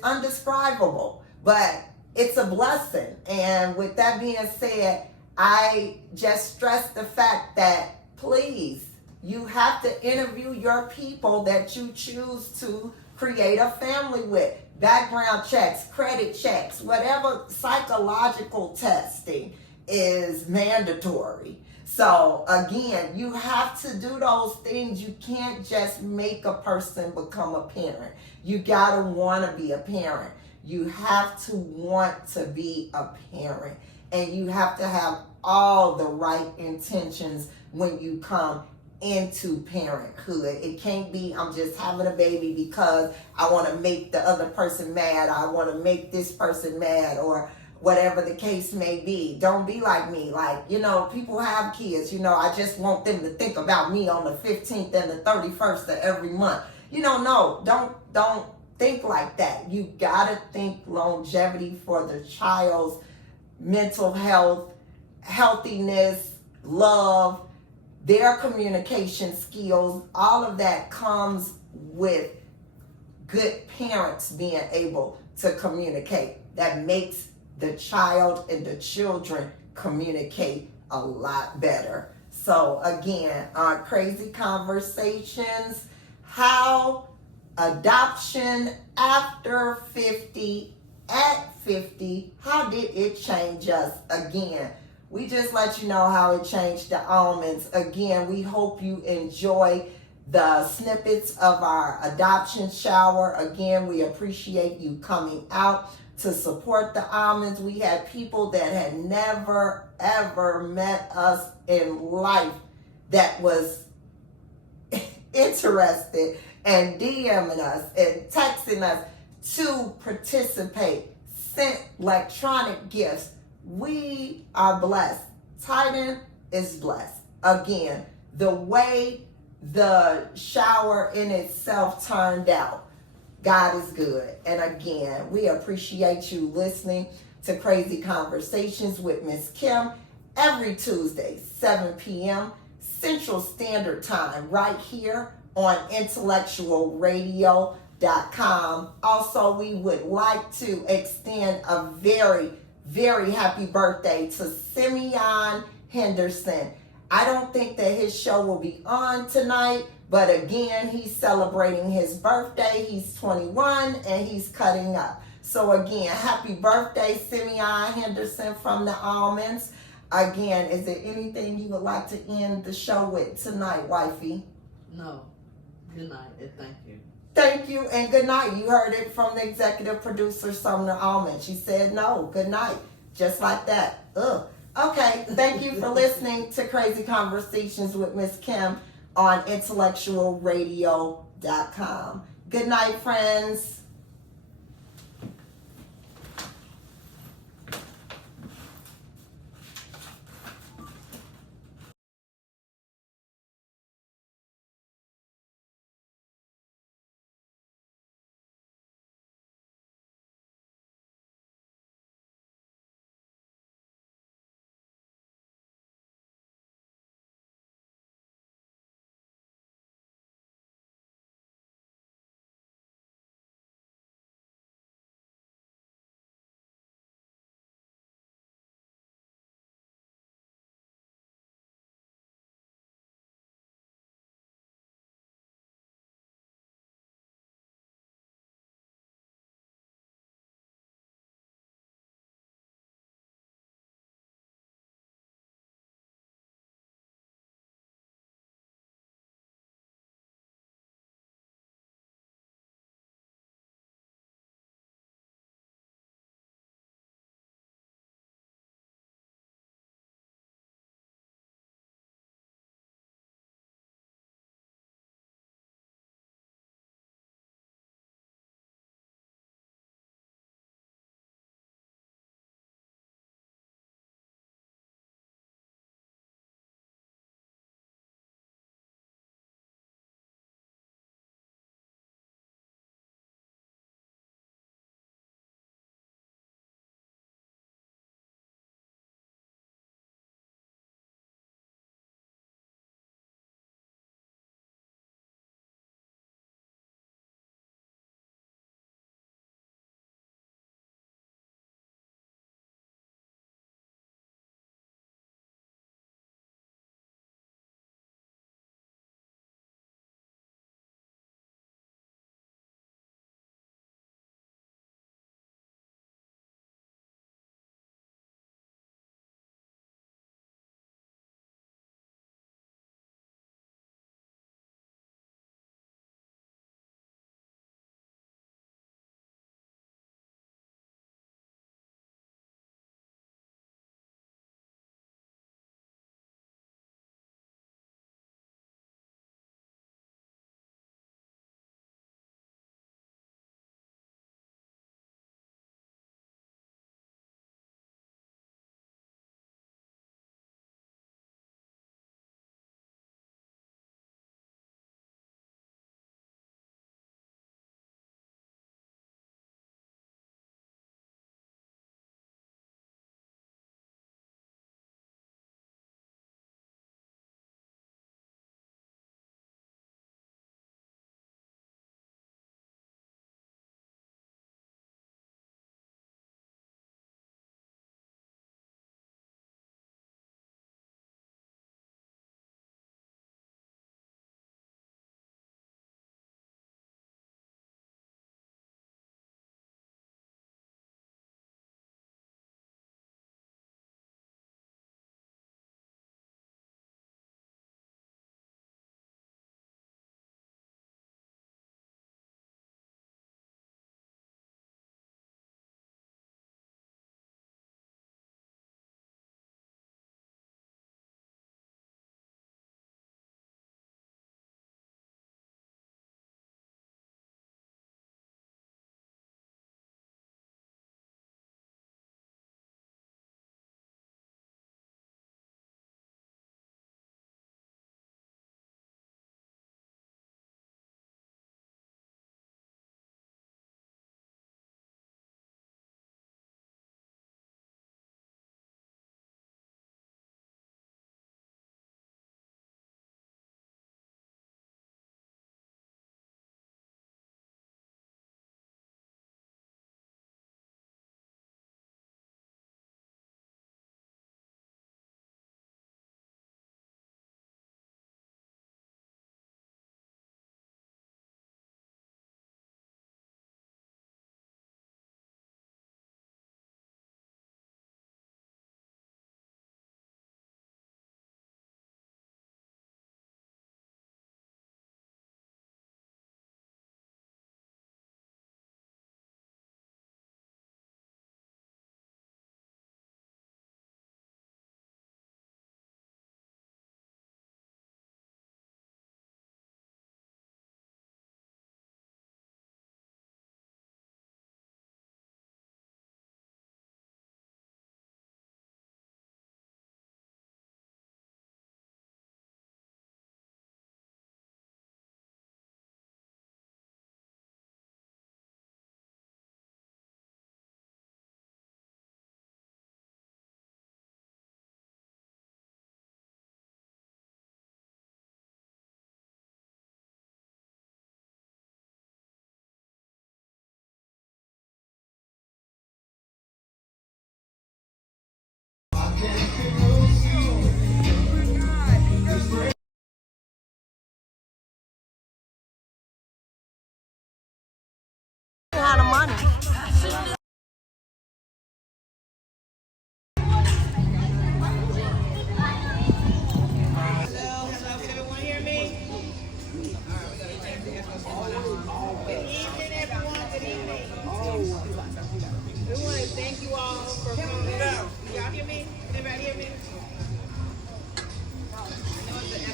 undescribable. But it's a blessing. And with that being said, I just stress the fact that please, you have to interview your people that you choose to create a family with. Background checks, credit checks, whatever psychological testing is mandatory. So again, you have to do those things. You can't just make a person become a parent. You gotta want to be a parent. You have to want to be a parent. And you have to have all the right intentions when you come into parenthood. It can't be, I'm just having a baby because I want to make the other person mad. I want to make this person mad, or whatever the case may be. Don't be like me. Like, people have kids. I just want them to think about me on the 15th and the 31st of every month. No, don't think like that. You gotta think longevity for the child's mental health, healthiness, love, their communication skills. All of that comes with good parents being able to communicate. That makes the child and the children communicate a lot better. So again, on Crazy Conversations, how adoption after 50, at 50, how did it change us? Again, we just let you know how it changed the Almonds. Again, we hope you enjoy the snippets of our adoption shower. Again, we appreciate you coming out to support the Almonds. We had people that had never, ever met us in life that was interested and DMing us and texting us to participate. Sent electronic gifts. We are blessed. Titan is blessed. Again, the way the shower in itself turned out, God is good. And again, we appreciate you listening to Crazy Conversations with Miss Kim every Tuesday, 7 p.m. Central Standard Time, right here on intellectualradio.com. Also, we would like to extend a very, very happy birthday to Simeon Henderson. I don't think that his show will be on tonight, but again, he's celebrating his birthday. He's 21 and he's cutting up. So again, happy birthday, Simeon Henderson from the Almonds. Again, is there anything you would like to end the show with tonight, wifey? No. Good night and thank you. Thank you and good night. You heard it from the executive producer, Sumner Almond. She said no, good night. Just like that. Ugh. Okay, thank you for listening to Crazy Conversations with Miss Kim on intellectualradio.com. Good night, friends.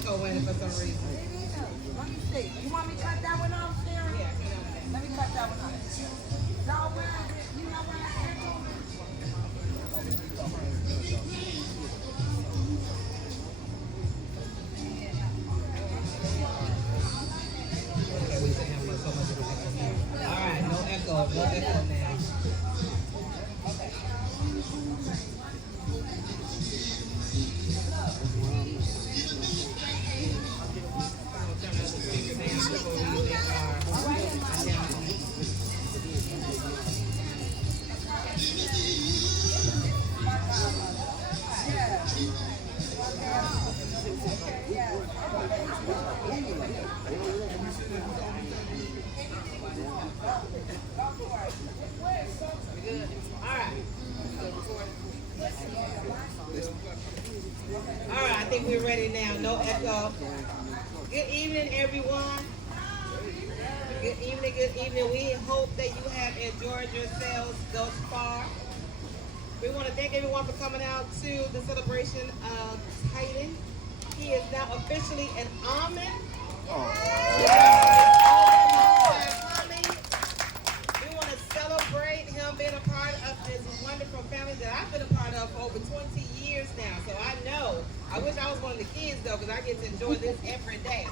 echo in for some reason. Let me see. You want me to cut that one off, Sarah? Yeah. Let me cut that one off. No, you know what I echo? All right, no echo now. All right, I think we're ready now. No echo. Good evening, everyone. Good evening, good evening. We hope that you have enjoyed yourselves thus far. We want to thank everyone for coming out to the celebration of Titan. He is now officially an Almond. We want to celebrate him being a part of this wonderful family that I've been a part of for over 20 years now. So I know, I wish I was one of the kids though, because I get to enjoy this every day.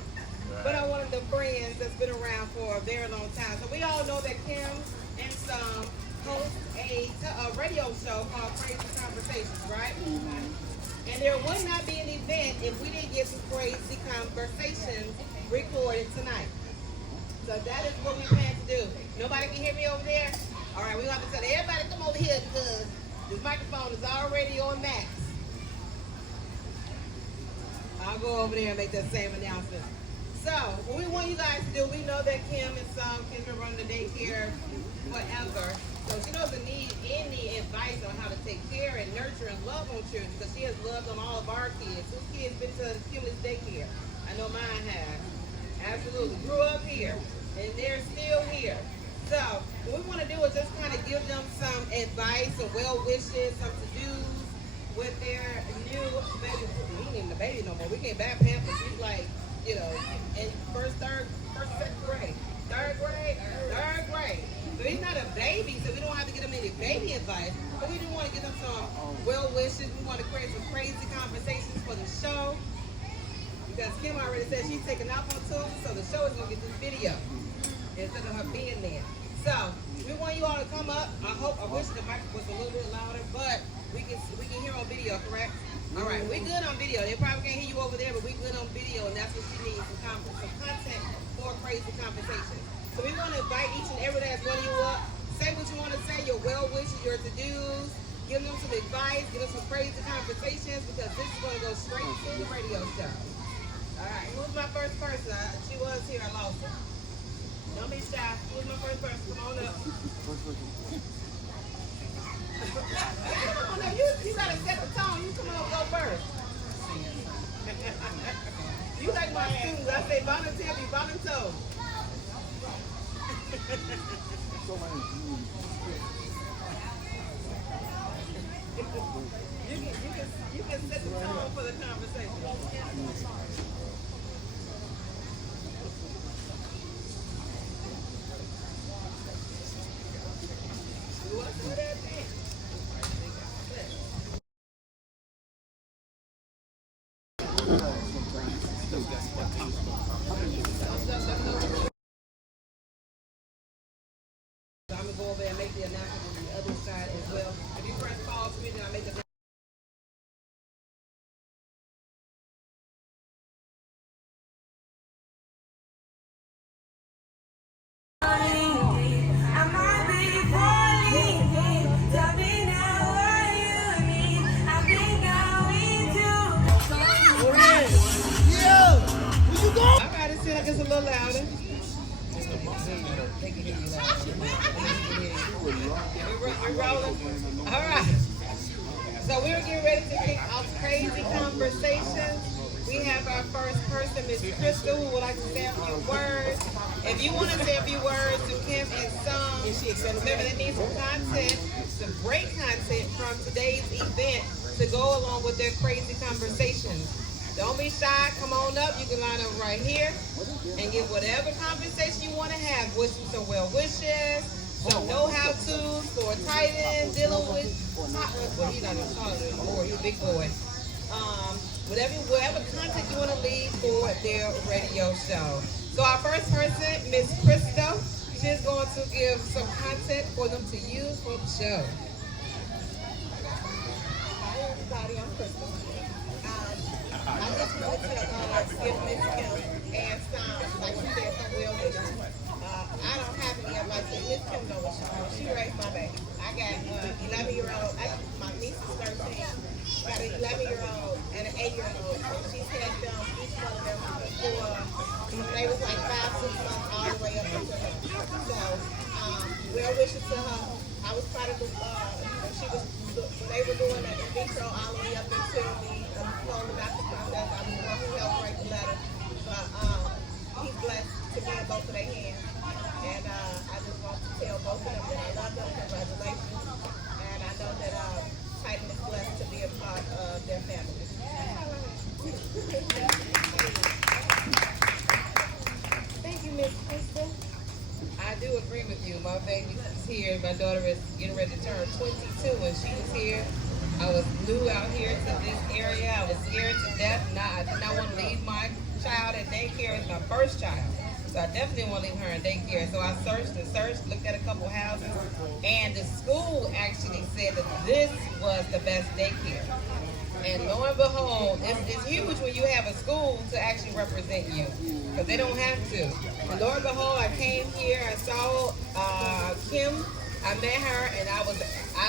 But I'm one of the friends that's been around for a very long time. So we all know that Kim and Sam host a radio show called Crazy Conversations, right? And there would not be an event if we didn't get some crazy conversations recorded tonight. So that is what we plan to do. Nobody can hear me over there? All right, we're going to have to tell everybody to come over here because this microphone is already on max. I'll go over there and make that same announcement. So, what we want you guys to do, we know that Kim and Kim's been running the daycare forever. So she doesn't need any advice on how to take care and nurture and love on children because she has loved on all of our kids. Whose kids been to Kim's daycare? I know mine have. Absolutely. Grew up here. And they're still here. So, what we want to do is just kind of give them some advice and well wishes, some to-dos with their new baby. We ain't even the baby no more. We can't buy Pampers. He's like, you know, in second grade. Third grade. So he's not a baby, so we don't have to get him any baby advice. But we do want to give them some well wishes. We want to create some crazy conversations for the show. Because Kim already said she's taking off on Tuesday, so the show is going to get this video instead of her being there. So we want you all to come up. I wish the mic was a little bit louder, but we can hear on video, correct? All right, we good on video. They probably can't hear you over there, but we good on video, and that's what she needs, some content for a crazy conversation. So we want to invite each and every last one of you up. Say what you want to say, your well wishes, your to-dos. Give them some advice, give them some crazy conversations, because this is going to go straight to the radio show. All right, who's my first person? She was here, I lost her. Don't be shy. Who's my first person? Come on up. Come on up. You got to set the tone. You come on, go first. You like my students. I say volunteer, be volunteer. You can set the tone for the conversation. You want to do that thing? I'm going to go over and make the announcement on the other side as well. If you press pause for me, then I make the it's a little louder. We're rolling. All right. So we're getting ready to kick off crazy conversations. We have our first person, Miss Crystal, who would like to say a few words. If you want to say a few words to Kim and Sam, remember they need some content, some great content from today's event to go along with their crazy conversations. Don't be shy. Come on up. You can line up right here and get whatever conversation you want to have. Wish you some well wishes, some know-how-tos for Titan, dealing with, well, he's not even taller anymore. He's a big boy. Whatever content you want to leave for their radio show. So our first person, Miss Crystal, she's going to give some content for them to use for the show. Hi everybody, I'm Crystal. I just wanted to give Miss Kim and some, like she said, some real wishes. I don't have any of my kids. Miss Kim knows what she does. She raised my baby. I got 11-year-old. My niece is 13. I got an 11-year-old and an 8-year-old. And she's had them, each one of them, for they was like 5, 6 months all the way up until her. So, well wishes to her. I was part of the, when they were doing that in vitro all the way up until the clone adoption process. I was the one who helped write the letter. But he's blessed to be in both of their hands. And I just want to tell both of them that I love them. Congratulations. And I know that Titan is blessed to be a part of their family. Thank you, Miss Crystal. I do agree with you. My baby is here. My daughter is getting ready to turn 22, and she was here. I was new out here to this area. I was scared to death. I did not want to leave my child at daycare as my first child. So I definitely didn't want to leave her in daycare. So I searched and searched, looked at a couple houses, and the school actually said that this was the best daycare. And lo and behold, it's huge when you have a school to actually represent you, because they don't have to. And lo and behold, I came here, I saw Kim, I met her, and I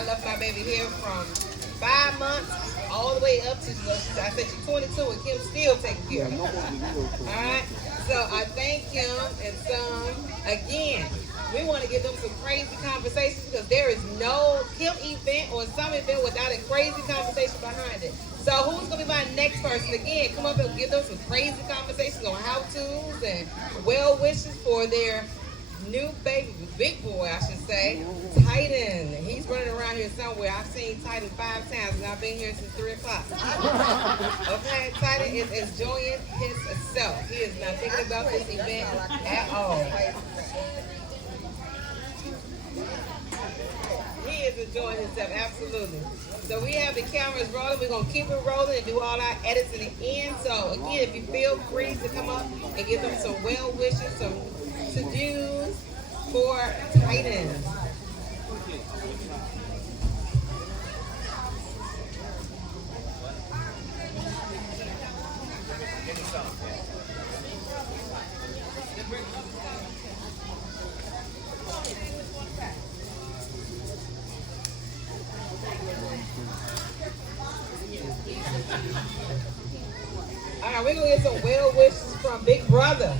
left my baby here from 5 months all the way up to, I said she's 22 and Kim's still taking care of her. All right? So I thank Kim and some, again, we want to give them some crazy conversations, because there is no Kim event or some event without a crazy conversation behind it. So who's going to be my next person? Again, come up and give them some crazy conversations on how-tos and well wishes for their new baby, big boy, I should say, Titan. He's running around here somewhere. I've seen Titan 5 times, and I've been here since 3 o'clock. Okay, Titan is enjoying himself. He is not thinking about this event at all. He is enjoying himself, absolutely. So we have the cameras rolling. We're going to keep it rolling and do all our edits in the end. So again, if you feel free to come up and give them some well wishes, some to-dos for Titan. All right, we're going to get some well wishes from Big Brother.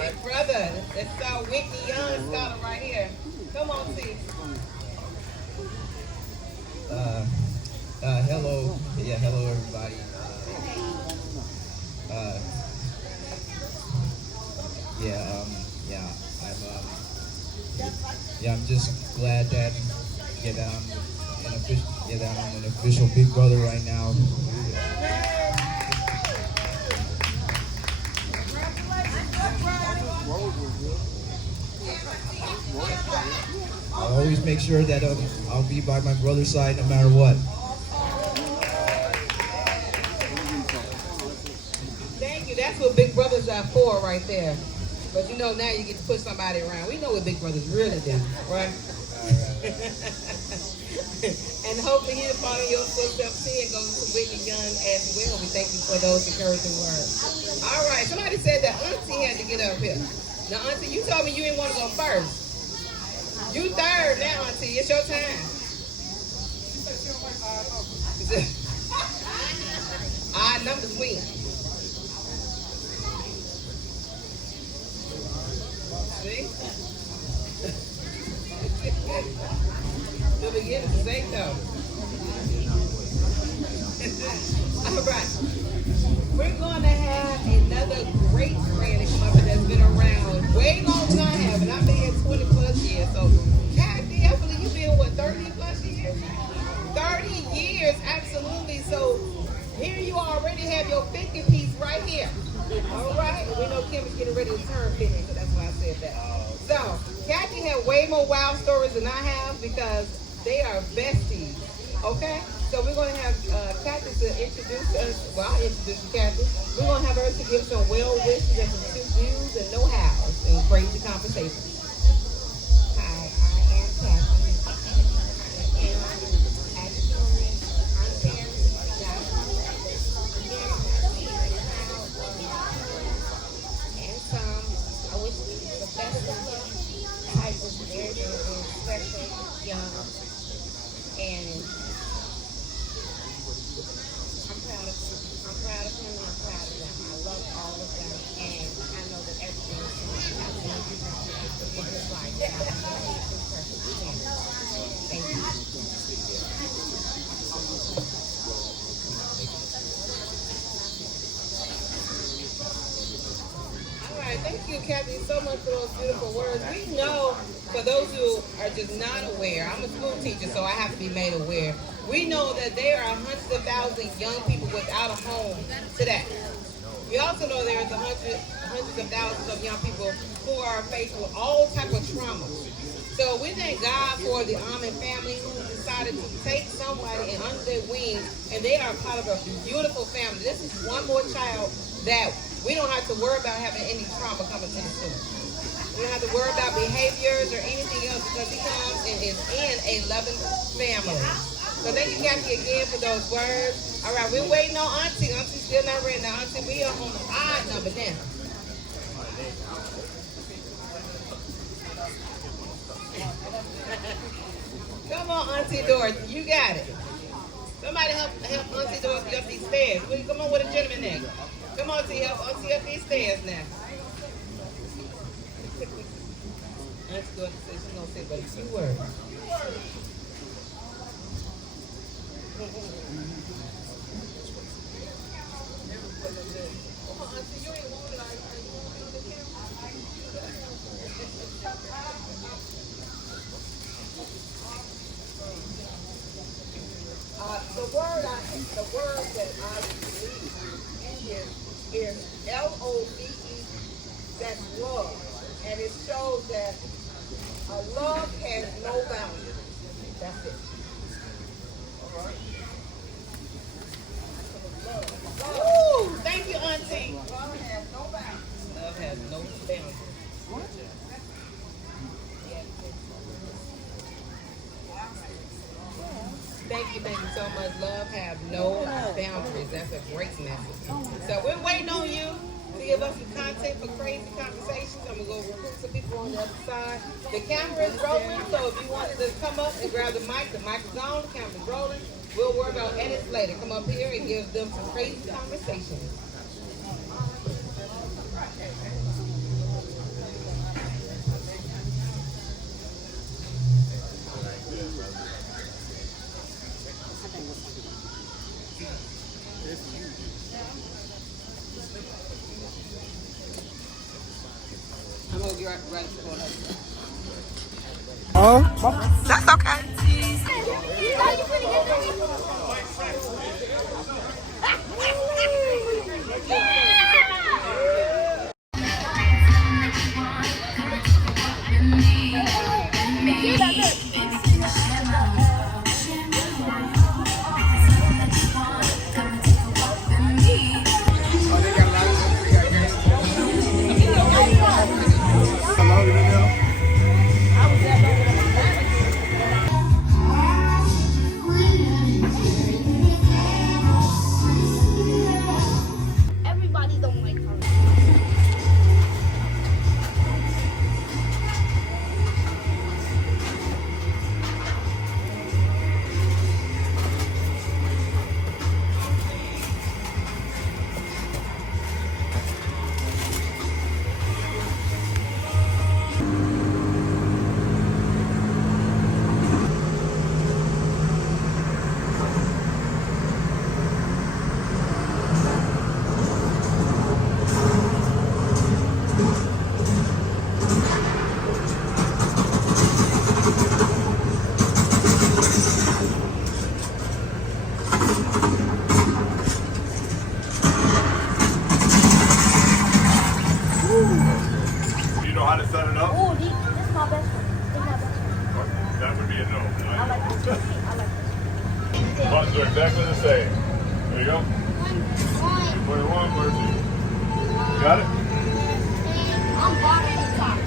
Big Brother, that's Whitney Young starter right here. Come on, see. Hello. Yeah, hello everybody. I'm just glad that I'm an official Big Brother right now. I'll always make sure that I'll be by my brother's side no matter what. Thank you. That's what Big Brothers are for right there. But you know, now you get to push somebody around. We know what Big Brothers really do, right? And hopefully he'll follow your footsteps too and go to Whitney Young as well. We thank you for those encouraging words. All right, somebody said that Auntie had to get up here. Now, Auntie, you told me you didn't want to go first. You third now, Auntie. It's your time. Odd numbers win. See? The beginning to say though. All right. We're going to have another great friend come up that's been around way longer than I have, and I've been here 20 plus years. So, Kathy, I believe you've been, 30 plus years? 30 years, absolutely. So, Here you already have your 50 piece right here. All right. We know Kim is getting ready to turn 50, so that's why I said that. So, Kathy had way more wild stories than I have because they are besties. Okay? So we're going to have Kathy to introduce us. Well, I'll introduce you, Kathy. We're going to have her to give some well wishes and some views and know-hows and crazy conversation. Hi, I am Kathy. And actually, I'm very and I wish you the best of luck. I was very, very, very special, young, and I'm proud of him. I'm proud of him and I'm proud of them. I love all of them, and I know that everything is going to happen in his life. And I believe in perfect chance. Thank you. All right, thank you, Kathy, so much for those beautiful words. We know, for those who are just not aware, I'm a school teacher, so I have to be made aware. We know that there are hundreds of thousands of young people without a home today. We also know there's hundreds of thousands of young people who are faced with all type of trauma. So we thank God for the Almond family who decided to take somebody and under their wings, and they are part of a beautiful family. This is one more child that we don't have to worry about having any trauma coming to the school. We don't have to worry about behaviors or anything else because he comes and is in a loving family. So thank you, Kathy, again for those words. All right, we're waiting on Auntie. Auntie's still not ready now. Auntie, we are on the odd number now. Come on, Auntie Dorothy, you got it. Somebody help Auntie Dorothy up these stairs. Come on with a gentleman next. Come on, Auntie, help Auntie up these stairs now. Auntie Dorothy says she's gonna say but a few words. The word that I believe is L-O-V-E, that's love. And it shows that love has no boundaries. That's it. All right. Woo! Thank you, Auntie. Love has no boundaries. Love has no boundaries. Thank you so much. Love have no boundaries. That's a great message. So we're waiting on you to give us some content for crazy conversations. I'm gonna go recruit some people on the other side. The camera is rolling, so if you wanted to come up and grab the mic is on, the camera's rolling. We'll worry about edits later. Come up here and give them some crazy conversations. I'm gonna get right to That's okay. There you go. 21 versus. Got it? I'm bottom the top.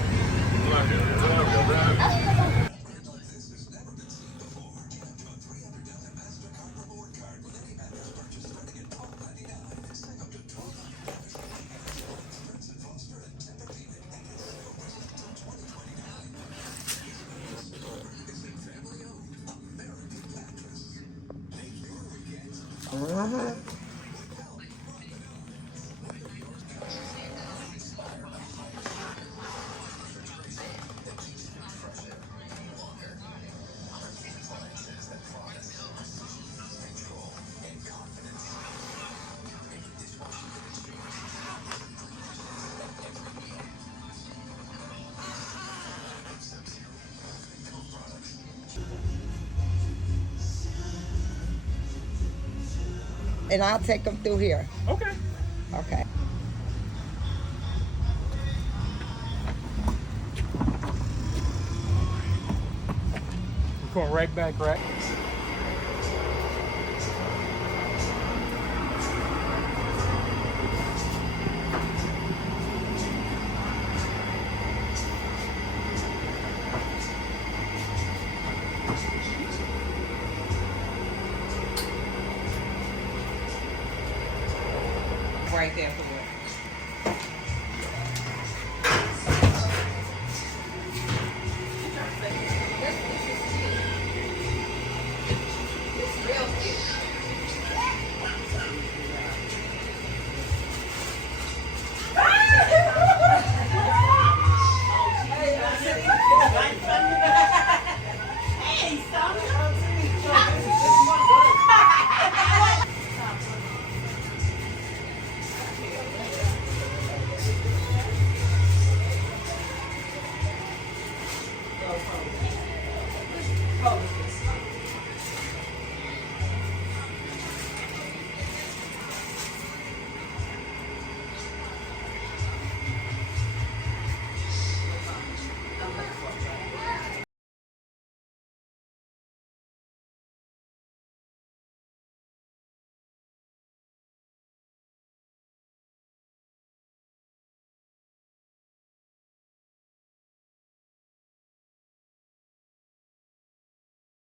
And I'll take them through here. Okay. Okay. We're going right back, right? Right there for you.